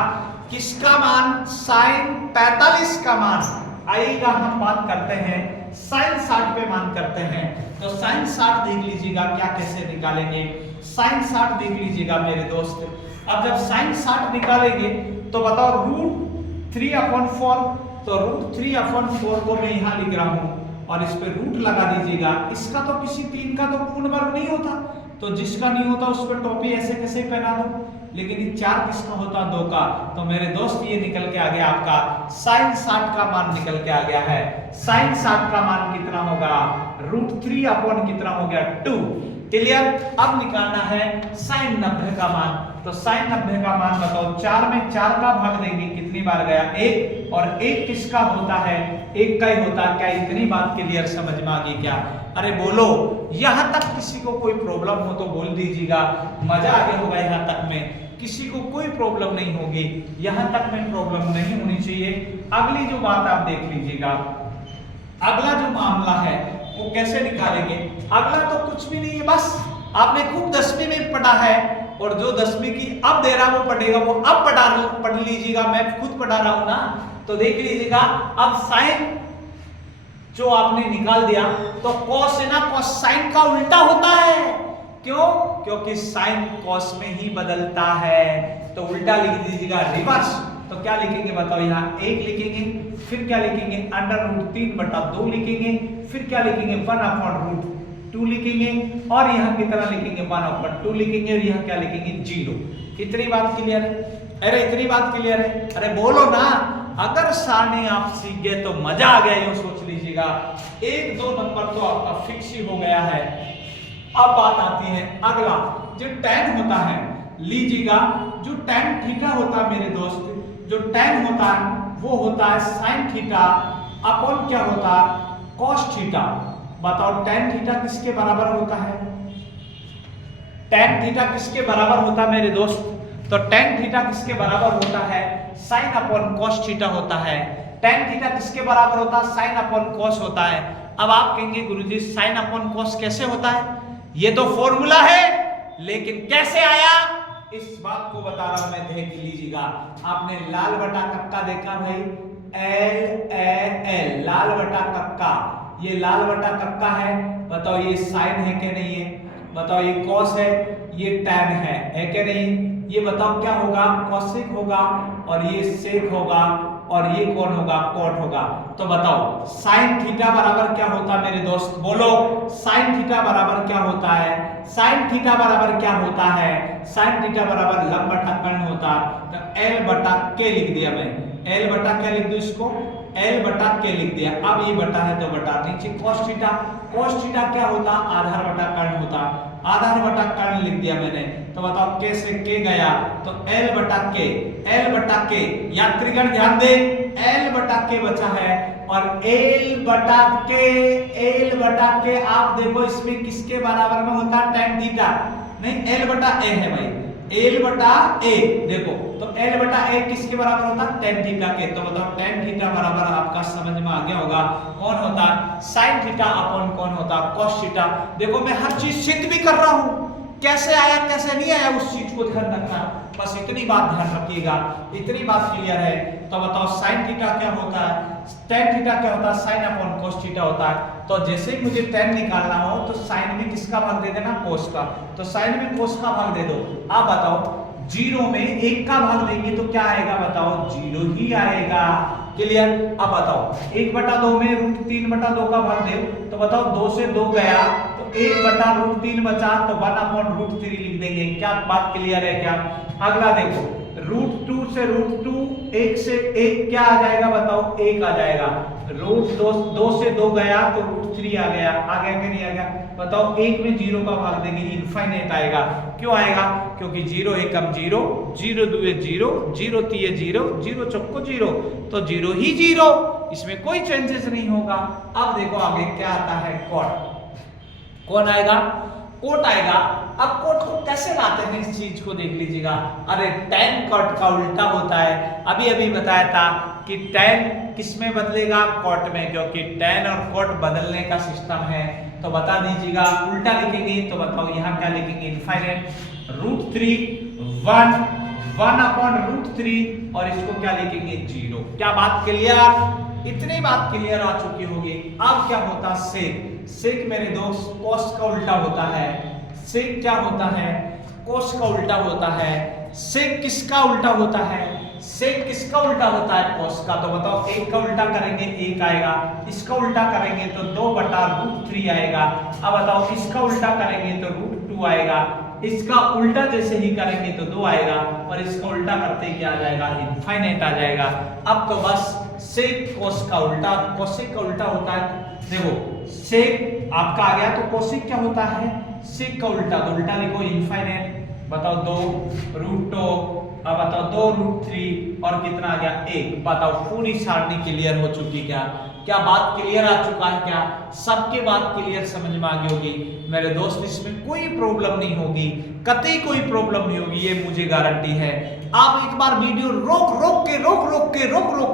किसका मान, साइन 45 का मान। आइएगा हम बात करते हैं साइन 60 पे मान करते हैं। तो साइन 60 देख लीजिएगा क्या कैसे निकालेंगे, साइन 60 देख लीजिएगा मेरे दोस्त। अब जब साइन 60 निकालेंगे तो बताओ √3/4, तो √3/4 को मैं यहां लिख रहा हूं और इस पे रूट लगा दीजिएगा। इसका तो किसी 3 का तो पूर्ण वर्ग नहीं होता, तो जिसका नहीं होता उस पर टोपी ऐसे कैसे पहना दो। लेकिन ये 4 किसका होता, 2 का, तो मेरे दोस्त ये निकल के आ गया आपका साइन 60 का मान निकल के आ गया है। साइन 60 का मान कितना होगा, √3 कितना हो गया, 2। क्लियर। अब निकालना है साइन 90 का मान। तो साइन 90 का मान बताओ, 4 में 4 का भाग देंगे, कितनी बार गया, 1, और 1 किसका होता है, 1 का ही होता है। क्या इतनी बात क्लियर समझ में आ गई क्या, अरे बोलो। यहां तक किसी को कोई प्रॉब्लम हो तो बोल दीजिएगा, मजा आ गया होगा यहां तक में, किसी को कोई प्रॉब्लम नहीं होगी, यहां तक में प्रॉब्लम नहीं होनी चाहिए। अगली जो बात आप देख लीजिएगा, अगला जो मामला है वो कैसे निकालेंगे। अगला तो कुछ भी नहीं है, बस आपने खूब 10वीं में पढ़ा है, और जो 10वीं की अब दे रहा वो पढ़ेगा, वो अब पढ़ लीजिएगा, मैं खुद पढ़ा रहा हूं ना, तो देख लीजिएगा। अब साइन जो आपने निकाल दिया, तो कॉस है ना, कॉस साइन का उल्टा होता है। क्यों, क्योंकि साइन कॉस में ही बदलता है, तो उल्टा लिख दीजिएगा, रिवर्स। तो क्या लिखेंगे बताओ, यहाँ 1 लिखेंगे, फिर क्या लिखेंगे, √3/2 लिखेंगे, फिर क्या लिखेंगे, 1/√2 लिखेंगे, और यहाँ कितना लिखेंगे, 1/2 लिखेंगे, और यहाँ क्या लिखेंगे, 0। कितनी बात क्लियर है, अरे इतनी बात क्लियर है, अरे बोलो ना। अगर सारणी आप सीख गए तो मजा आ गया, यूं सोच लीजिएगा। 1-2 नंबर तो आपका फिक्स ही हो गया है। अब बात आती है अगला, जो tan होता है, लीजिएगा जो tan थीटा होता है मेरे दोस्त, जो tan होता है वो होता है sin थीटा अपॉन क्या होता है, cos थीटा। बताओ tan थीटा किसके बराबर होता है, tan थीटा किसके बराबर होता है मेरे दोस्त, तो tan थीटा किसके बराबर होता है, sin अपॉन cos थीटा होता है। tan थीटा किसके बराबर होता है, sin अपॉन cos होता है। अब आप कहेंगे गुरुजी sin अपॉन cos कैसे होता है, ये तो फॉर्मूला है, लेकिन कैसे आया इस बात को बता रहा हूं मैं, देख लीजिएगा। आपने लाल बटा कक्का देखा भाई, LAL, लाल बटा कक्का, ये लाल बटा कक्का है। बताओ ये साइन है कि नहीं है, बताओ ये कॉस है, ये टैन है कि नहीं, ये बताओ क्या होगा, कॉसेक होगा, और ये सेक होगा, और ये कौन होगा, कॉट होगा। तो बताओ साइन थीटा बराबर क्या होता है मेरे दोस्त, बोलो साइन थीटा बराबर क्या होता है, साइन थीटा बराबर क्या होता है, साइन थीटा बराबर लंब बटा कर्ण होता है। तो L बटा K लिख दिया मैं, L बटा क्या लिख दूं इसको, L बटा K लिख दिया। अब ये बटा है तो बटा, नीचे cos थीटा, cos थीटा क्या होता, आधार बटा कर्ण होता, आधार बटा कर्ण लिख दिया मैंने। तो बताओ K से K गया तो L बटा K, L बटा K, यात्रीगण ध्यान दे, L बटा K बचा है, और L बटा K, L बटा K आप देखो इसमें किसके बराबर में होता है, tan थीटा नहीं, L बटा A है भाई, L बटा A। देखो तो L बटा A किसके बराबर होता है? tan थीटा के। तो बताओ tan थीटा बराबर आपका समझ में आ गया होगा कौन होता है? sin थीटा अपॉन कौन होता है? cos theta. देखो मैं हर चीज सिद्ध भी कर रहा हूं, कैसे आया कैसे नहीं आया उस चीज को ध्यान रखना, बस इतनी बात ध्यान रखिएगा, इतनी बात क्लियर है। तो बताओ sin थीटा क्या होता है? tan थीटा क्या होता है? sin अपॉन cos थीटा होता है। तो जैसे ही मुझे tan निकालना हो तो sin में किसका भाग दे देना? cos का। तो sin में cos का भाग दे दो। अब बताओ 0 में 1 का भाग देंगे तो क्या आएगा? बताओ 0 ही आएगा। क्लियर? अब बताओ 1/2 में √3/2 का भाग दे तो बताओ 2 से 2 गया तो 1/√3 बचा तो 1/√3 लिख देंगे। क्या बात क्लियर है क्या? अगला देखो √2 से √2 1 से 1 क्या आ जाएगा? बताओ 1 आ जाएगा। √2 से 2 गया तो √3 आ गया कि नहीं आ गया? बताओ 1 में 0 का भाग देंगे इनफाइनाइट आएगा। क्यों आएगा? क्योंकि 0 एकम 0, 0 2 0, 0 3 0, 0 चौको 0, तो 0 ही 0, इसमें कोई चेंजेस नहीं होगा। अब देखो आगे क्या आता है? कॉट। कौन आएगा? कोट आएगा। अब कोट को कैसे लाते हैं इस चीज को देख लीजिएगा। अरे tan कॉट का उल्टा होता है। अभी अभी बताया था कि tan किस में बदलेगा? कॉट में, क्योंकि tan और कॉट बदलने का सिस्टम है। तो बता दीजिएगा उल्टा लिखेंगे तो बताओ यहाँ क्या लिखेंगे? इनफाइनाइट √3 1/√3 और इसको क्या लिखेंगे? 0। क्या बात क्लियर? इतनी बात क्लियर आ चुकी होगी। अब क्या होता है? सेक। सेक मेरे दोस्त cos का उल्टा होता है। सेक क्या होता है? cos का उल्टा होता है। सेक किसका उल्टा होता है? सेक किसका उल्टा होता है? cos का। तो बताओ 1 का उल्टा करेंगे 1 आएगा, इसका उल्टा करेंगे तो 2/√3 आएगा। अब बताओ इसका उल्टा करेंगे तो √2 आएगा, इसका उल्टा जैसे ही करेंगे तो 2 आएगा और इसका उल्टा करते ही क्या आ जाएगा? इनफाइनाइट आ जाएगा। अब तो बस सेक cos का उल्टा, कोसेक का उल्टा होता है। देखो सेक आपका आ गया तो कोसेक क्या होता है? सेक का उल्टा, तो उल्टा लिखो इनफाइनाइट। बताओ 2 √2, अब बताओ 2 √3 और कितना आ गया? 1। बताओ पूरी सारणी क्लियर हो चुकी क्या? क्या बात क्लियर आ चुका है क्या? सबके बात क्लियर समझ में आ गई होगी मेरे दोस्त। इसमें कोई प्रॉब्लम नहीं होगी, कतई कोई प्रॉब्लम नहीं होगी, ये मुझे गारंटी है। आप एक बार वीडियो रोक रोक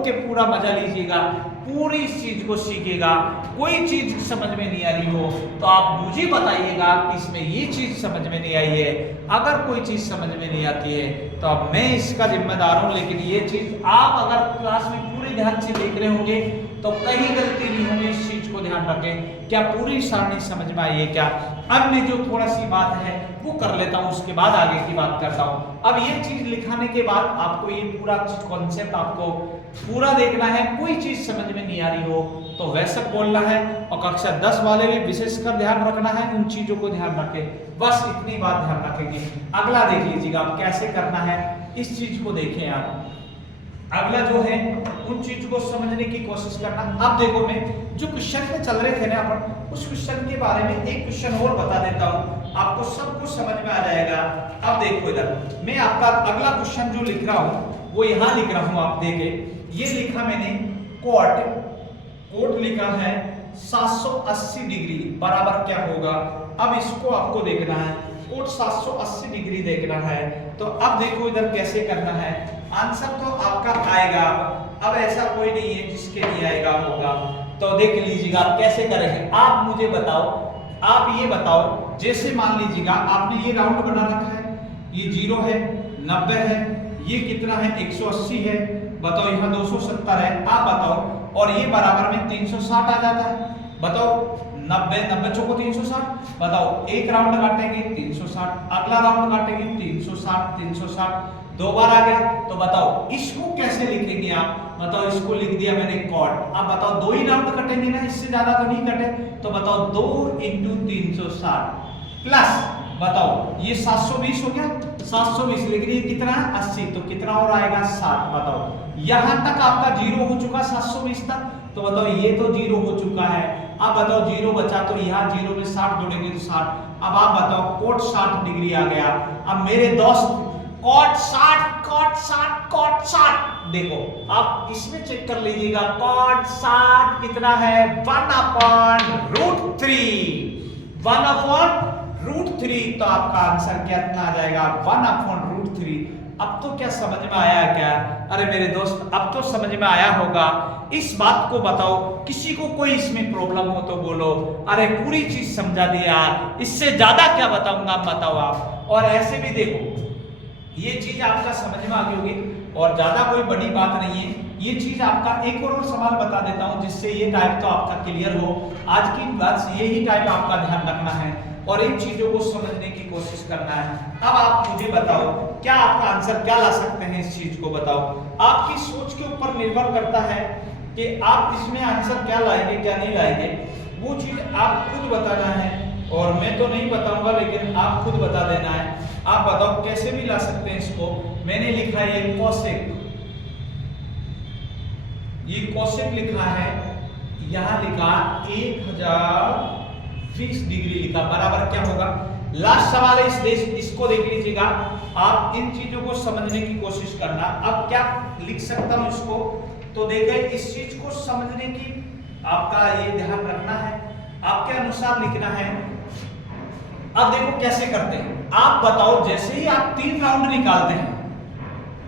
के पूरा मजा लीजिएगा, पूरी इस चीज को सीखेगा। कोई चीज समझ में नहीं आ रही हो तो आप मुझे बताइएगा कि इसमें ये चीज समझ में नहीं आई है। अगर कोई चीज समझ में नहीं आती है तो अब मैं इसका जिम्मेदार हूं, लेकिन ये चीज आप अगर क्लास में पूरे ध्यान से देख रहे होंगे तो कहीं गलती नहीं होगी। इस चीज को ध्यान रखें। क्या पूरी सारणी समझ में आई है क्या? अब मैं जो थोड़ा सी बात है वो कर लेता हूं, उसके बाद आगे की बात करता हूं। अब ये चीज लिखाने के बाद आपको ये पूरा कॉन्सेप्ट आपको पूरा देखना है। कोई चीज समझ में नहीं आ रही हो तो वैसे बोलना है, और कक्षा 10 वाले भी विशेषकर ध्यान रखना है, उन चीजों को ध्यान रखें। बस इतनी बात ध्यान रखेंगे। अगला देख लीजिएगा आप कैसे करना है, इस चीज को देखें आप। अगला जो है उन चीज को समझने की कोशिश करना। अब देखो मैं जो क्वेश्चन में चल रहे थे ना अपन, उस क्वेश्चन के बारे में एक क्वेश्चन और बता देता हूं, आपको सब कुछ समझ में आ जाएगा। अब देखो इधर मैं आपका अगला क्वेश्चन जो लिख रहा हूं वो यहां लिख रहा हूं, आप देखें। ये लिखा मैंने कोट लिखा है 780 डिग्री बराबर क्या होगा। अब इसको आपको देखना है, कोट 780 डिग्री देखना है। तो अब देखो इधर कैसे करना है। आंसर तो आपका आएगा, अब ऐसा कोई नहीं है जिसके नहीं आएगा होगा। तो देख लीजिएगा आप कैसे करेंगे। आप मुझे बताओ, आप ये बताओ, जैसे मान लीजिएगा आपने ये राउंड बना रखा है, ये 0 है, 90 है, ये कितना है 180 है, बताओ यहाँ 270 है। आप बताओ, और ये बराबर में 360 आ जाता है। बताओ 90 चौको 360, बताओ एक राउंड काटेंगे 360, अगला राउंड काटेंगे 360, 2 बार आ गया। तो बताओ इसको कैसे लिखेंगे आप? बताओ इसको लिख दिया मैंने कॉट। अब बताओ 2 ही राउंड कटेंगे ना, इससे ज्यादा तो नहीं कटे। तो बताओ 2 × 360 प्लस बताओ ये 720 हो गया, 720, लेकिन ये कितना है 80, तो कितना और आएगा 60। बताओ यहां तक आपका 0 हो चुका 720 तक, तो बताओ ये तो 0 हो चुका है। अब बताओ 0 बचा तो यहाँ 0 में 60 जोड़ेंगे तो 60। अब आप बताओ कोट 60 डिग्री आ गया। अब मेरे दोस्त कोट 60 देखो आप इसमें चेक कर लीजिएगा। कोट 60 कितना है 1/√3, तो आपका आंसर कितना आ जाएगा 1/√3। अब तो क्या समझ में आया क्या? अरे मेरे दोस्त अब तो समझ में आया होगा। इस बात को बताओ, किसी को कोई इसमें प्रॉब्लम हो तो बोलो। अरे पूरी चीज समझा दिया, इससे ज्यादा क्या बताऊंगा बताओ आप। और ऐसे भी देखो, ये चीज आपका समझ में आ गई होगी और ज्यादा कोई बड़ी बात नहीं है। ये चीज आपका एक और सवाल बता देता हूं जिससे ये टाइप तो आपका क्लियर हो। आज की बात यही टाइप आपका ध्यान रखना है और इन चीजों को समझने की कोशिश करना है। अब आप मुझे बताओ क्या आपका आंसर क्या ला सकते हैं, इस चीज को बताओ। आपकी सोच के ऊपर निर्भर करता है कि आप इसमें आंसर क्या लाएंगे क्या नहीं लाएंगे, वो चीज आप खुद बताना है और मैं तो नहीं बताऊंगा, लेकिन आप खुद बता देना है। आप बताओ कैसे भी ला सकते हैं इसको। मैंने लिखा है ये कोसेक, ये कोसेक लिखा है, यहां लिखा 1020 डिग्री लिखा, बराबर क्या होगा। लास्ट सवाल है इसको देख लीजिएगा। आप इन चीजों को समझने की कोशिश करना। अब क्या लिख सकता हूं इसको, तो देखिए इस चीज को समझने की आपका ये ध्यान रखना है, आपके अनुसार लिखना है। अब देखो कैसे करते हैं, आप बताओ। जैसे ही आप 3 राउंड निकालते हैं,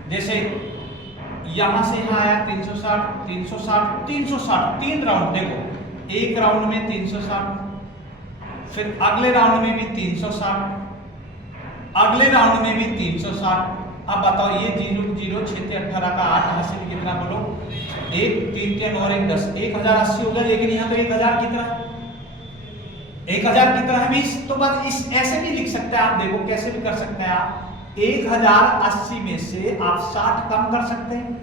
जैसे यहां से यहां आया 360 360 360, 3 राउंड। देखो एक राउंड में 360, फिर अगले राउंड में भी 360, अगले राउंड में भी 360। अब बताओ ये 0 0 6 18 का 8 हासिल कितना बोलो, 1 3 10 और 1 10, 1080 हो गया। लेकिन यहाँ तो 1000 कितना है, 1000 कितना है 20। तो बस इस ऐसे भी लिख सकते हैं आप। देखो कैसे भी कर सकते हैं आप। 1080 में से आप 60 कम कर सकते हैं,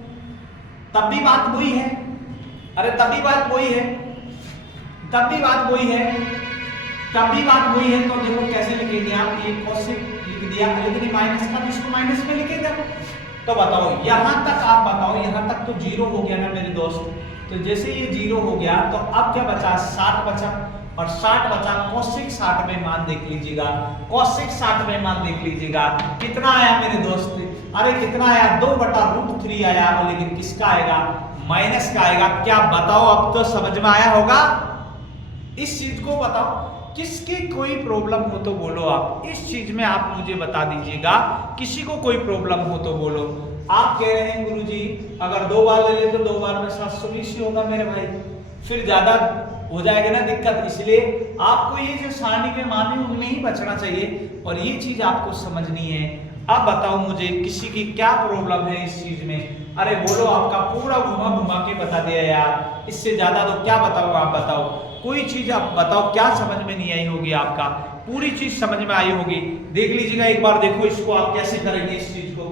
तब भी बात वही है। अरे तब भी बात वही है, तब भी बात वही है, तब भी बात वही है। तो देखो कैसे लिखेंगे आप, ये कोसेक लिख दिया, लेकिन माइनस का इसको माइनस में लिखेगा। तो बताओ यहां तक, आप बताओ यहां तक तो 0 हो गया ना मेरे दोस्त। तो जैसे ये 0 हो गया तो अब क्या बचा, 60 बचा। और 60 बचा, कोसेक 60 में मान देख लीजिएगा, कोसेक 60 में मान देख लीजिएगा कितना आया मेरे दोस्त। अरे कितना आया, 2/√3 आया। लेकिन किसका आएगा, माइनस का आएगा। क्या बताओ, अब तो समझ में आया होगा। इस चीज को बताओ, किसकी कोई प्रॉब्लम हो तो बोलो आप। इस चीज में आप मुझे बता दीजिएगा, किसी को कोई प्रॉब्लम हो तो बोलो। आप कह रहे हैं गुरुजी अगर 2 बार ले ले तो 2 बार में 720 ही होगा मेरे भाई, फिर ज्यादा हो जाएगा ना दिक्कत। इसलिए आपको ये जो सारणी में माने उनमें ही बचना चाहिए और ये चीज आपको समझनी है। अब बताओ मुझे किसी की क्या प्रॉब्लम है इस चीज में। अरे बोलो, आपका पूरा घुमा घुमा के बता दिया यार, इससे ज्यादा तो क्या बताओ आप बताओ। कोई चीज आप बताओ क्या समझ में नहीं आई होगी, आपका पूरी चीज समझ में आई होगी। देख लीजिएगा एक बार, देखो इसको आप कैसे करेंगे इस चीज को।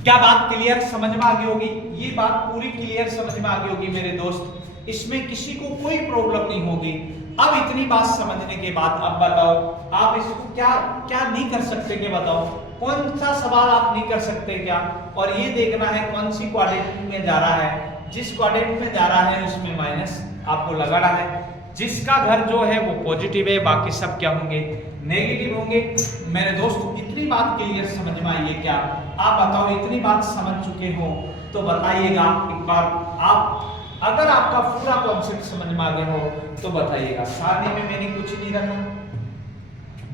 क्या बात क्लियर समझ में आ गई होगी, ये बात पूरी क्लियर समझ में आ गई होगी मेरे दोस्त। इसमें किसी को कोई प्रॉब्लम नहीं होगी। अब इतनी बात समझने के बाद अब बताओ आप इसको क्या क्या नहीं कर सकते, क्या बताओ कौन सा सवाल आप नहीं कर सकते क्या। और ये देखना है कौन सी क्वाड्रेंट में जा रहा है, जिस क्वाड्रेंट में जा रहा है उसमें माइनस आपको लगाना है। जिसका घर जो है वो पॉजिटिव है, बाकी सब क्या होंगे, नेगेटिव होंगे। मेरे दोस्त इतनी बात क्लियर समझ में आई है क्या, आप बताओ इतनी बात समझ चुके हो तो बताइएगा एक बार। आप अगर आपका पूरा कॉन्सेप्ट समझ में आ गया हो तो बताइएगा। सारणी में मैंने कुछ नहीं रखा,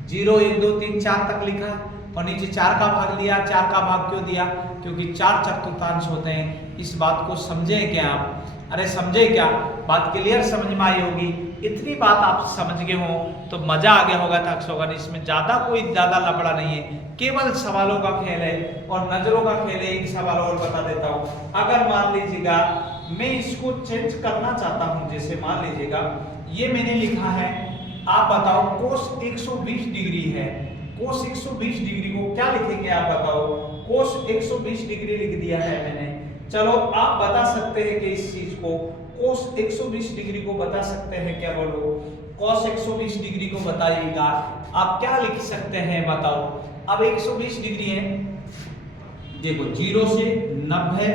0 1 2 3 4 तक लिखा और नीचे 4 का भाग लिया। 4 का भाग क्यों दिया, क्योंकि 4 चतुर्थांश होते हैं। इस बात को समझे क्या आप, अरे समझे क्या, बात क्लियर समझ में आई होगी। इतनी बात आप समझ गए हो तो मजा आ गया होगा, थक्स होगा नहीं। इसमें ज्यादा लफड़ा नहीं है, केवल सवालों का खेल है और नजरों का खेल है। एक सवाल और बता देता हूं, अगर मान लीजिएगा मैं इसको चेंज करना चाहता हूं, जैसे मान लीजिएगा ये मैंने लिखा है, आप बताओ कोस 120 डिग्री है। कोस 120 डिग्री को क्या लिखेंगे आप बताओ। कोस 120 डिग्री लिख दिया है मैंने। चलो आप बता सकते हैं कि इस चीज को कोस 120 डिग्री को बता सकते हैं क्या, बोलो कोस 120 डिग्री को बताइएगा। आप क्या लिख सकते हैं बताओ। अब 120 डिग्री है, देखो 0 से 90,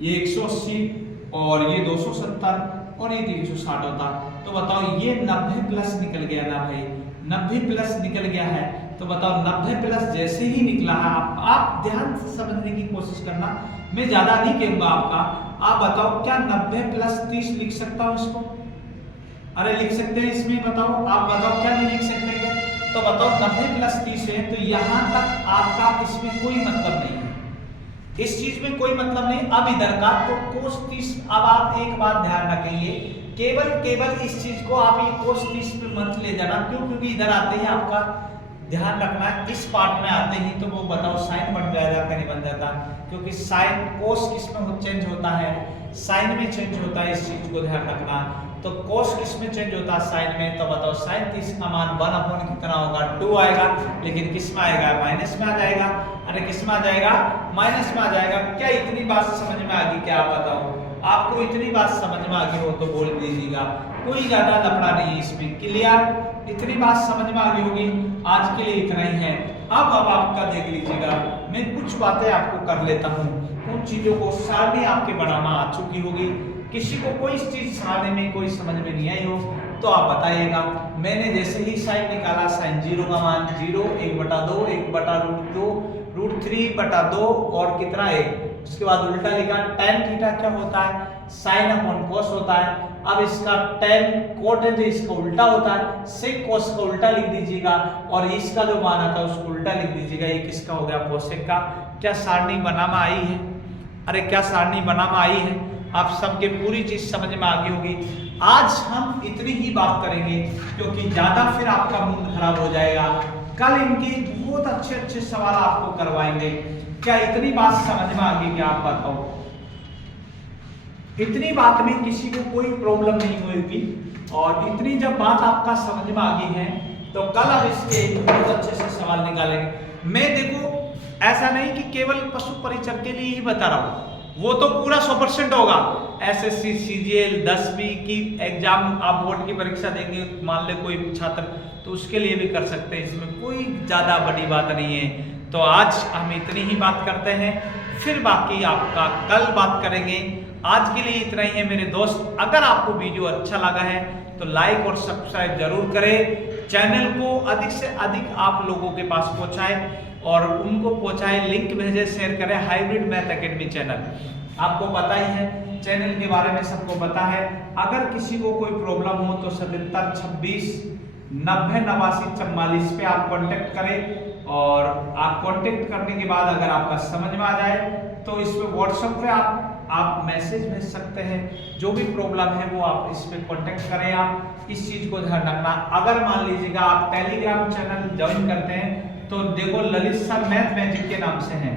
ये 180 और ये 270 और ये 360 होता। तो बताओ ये 90 प्लस निकल गया ना भाई, 90 प्लस निकल गया है। तो बताओ 90 प्लस जैसे ही निकला है, आप ध्यान से समझने की कोशिश करना, मैं ज्यादा नहीं कहूंगा आपका। आप बताओ क्या 90 प्लस 30 लिख सकता हूं इसको। अरे लिख सकते हैं इसमें, बताओ आप बताओ क्या नहीं लिख सकते क्या? तो बताओ 90 प्लस 30 है, तो यहाँ तक आपका इसमें कोई मतलब नहीं है, इस चीज में कोई मतलब नहीं। अब इधर का तो कोस 30, अब आप एक बात ध्यान रखेंगे, केवल इस चीज को आप ये कोस 30 पे मत ले जाना। क्यों? क्योंकि इधर आते ही आपका ध्यान रखना है, इस पार्ट में आते ही तो वो बताओ साइन बन जाएगा कि नहीं बन जाता, क्योंकि साइन कोस किस में चेंज होता है, साइन में चेंज होता है, इस चीज को ध्यान रखना। तो कोस किस में चेंज होता है? साइन में। तो बताओ साइन 30 का मान 1/, कितना होगा? 2 आएगा, लेकिन किस में आएगा? माइनस में आ जाएगा। अरे किस में आ जाएगा? माइनस में आ जाएगा। क्या इतनी बात समझ में आ गई? क्या आप बताओ, आपको इतनी बात समझ में आ गई हो तो बोल दीजिएगा, कोई ज्यादा लफड़ा नहीं है इसमें। क्लियर? इतनी बात समझ में आ गई होगी। आज के लिए इतना ही है। अब आपका देख लीजिएगा, मैं कुछ बातें आपको कर लेता हूँ, उन चीजों को सारणी आपके बनाना आ चुकी होगी। किसी को कोई चीज सारणी में कोई समझ में नहीं आई हो तो आप बताइएगा। मैंने जैसे ही साइन निकाला, साइन 0 का मान 0, 1/2, 1/√2, √3/2 और कितना 1। उसके बाद उल्टा लिखा, tan थीटा क्या होता है? साइन अपॉन कोस होता है। अब इसका tan कोट है तो इसका उल्टा होता है, सेक कोस का उल्टा लिख दीजिएगा, और इसका जो मान आता है उसको उल्टा लिख दीजिएगा। ये किसका हो गया? कोसेक का। क्या सारणी बनाना आई है? अरे क्या सारणी बनाना आई है? आप सबके पूरी चीज समझ में आ गई होगी। आज हम इतनी ही बात करेंगे, क्योंकि ज्यादा फिर आपका मूड खराब हो जाएगा। कल इनके बहुत अच्छे सवाल आपको करवाएंगे। क्या इतनी बात समझ में आ गई? क्या आप बताओ, इतनी बात में किसी को कोई प्रॉब्लम नहीं होगी? और इतनी जब बात आपका समझ में आ गई है तो कल अब इसके बहुत अच्छे से सवाल निकालेंगे। मैं देखो ऐसा नहीं कि केवल पशु परिचर के लिए ही बता रहा हूँ, वो तो पूरा 100% होगा। एसएससी, सीजीएल, 10वीं की एग्जाम, आप बोर्ड की परीक्षा देंगे, मान ले कोई छात्र, तो उसके लिए भी कर सकते हैं, इसमें कोई ज्यादा बड़ी बात नहीं है। तो आज हम इतनी ही बात करते हैं, फिर बाकी आपका कल बात करेंगे। आज के लिए इतना ही है मेरे दोस्त। अगर आपको वीडियो अच्छा लगा है तो लाइक और सब्सक्राइब जरूर करें। चैनल को अधिक से अधिक आप लोगों के पास पहुंचाएं और उनको पहुंचाएं, लिंक भेजें, शेयर करें। हाइब्रिड मैथ एकेडमी चैनल आपको पता ही है, चैनल के बारे में सबको पता है। अगर किसी को कोई प्रॉब्लम हो तो 77 26 90 89 44 पे आप कांटेक्ट करें, और आप कांटेक्ट करने के बाद अगर आपका समझ में आ जाए तो इस पे व्हाट्सएप पे आप मैसेज भेज सकते हैं। जो भी प्रॉब्लम है वो आप इस पे कांटेक्ट करें। आप इस चीज को ध्यान रखना। अगर मान लीजिएगा आप टेलीग्राम चैनल ज्वाइन करते हैं तो देखो ललित सर मैथ मैजिक के नाम से है।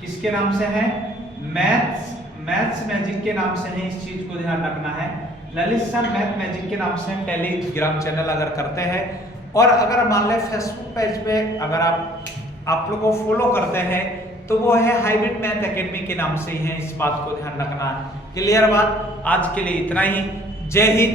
किसके नाम से है? मैथ्स मैजिक के नाम से है। इस चीज को ध्यान रखना है, ललित सर मैथ मैजिक के नाम से टेलीग्राम चैनल अगर करते हैं। और अगर मान लें फेसबुक पेज पे अगर आप लोग को फॉलो करते हैं तो वो है हाइब्रिड मैथ एकेडमी के नाम से ही है। इस बात को ध्यान रखना। क्लियर बात? आज के लिए इतना ही। जय हिंद,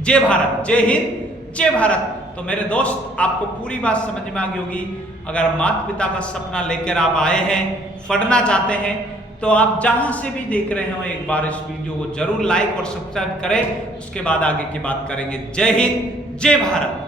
जय भारत, जय हिंद, जय भारत। तो मेरे दोस्त आपको पूरी बात समझ में आ गई होगी। अगर माता पिता का सपना लेकर आप आए हैं, पढ़ना चाहते हैं, तो आप जहां से भी देख रहे हो एक बार इस वीडियो को जरूर लाइक और सब्सक्राइब करें। उसके बाद आगे की बात करेंगे। जय हिंद, जय भारत।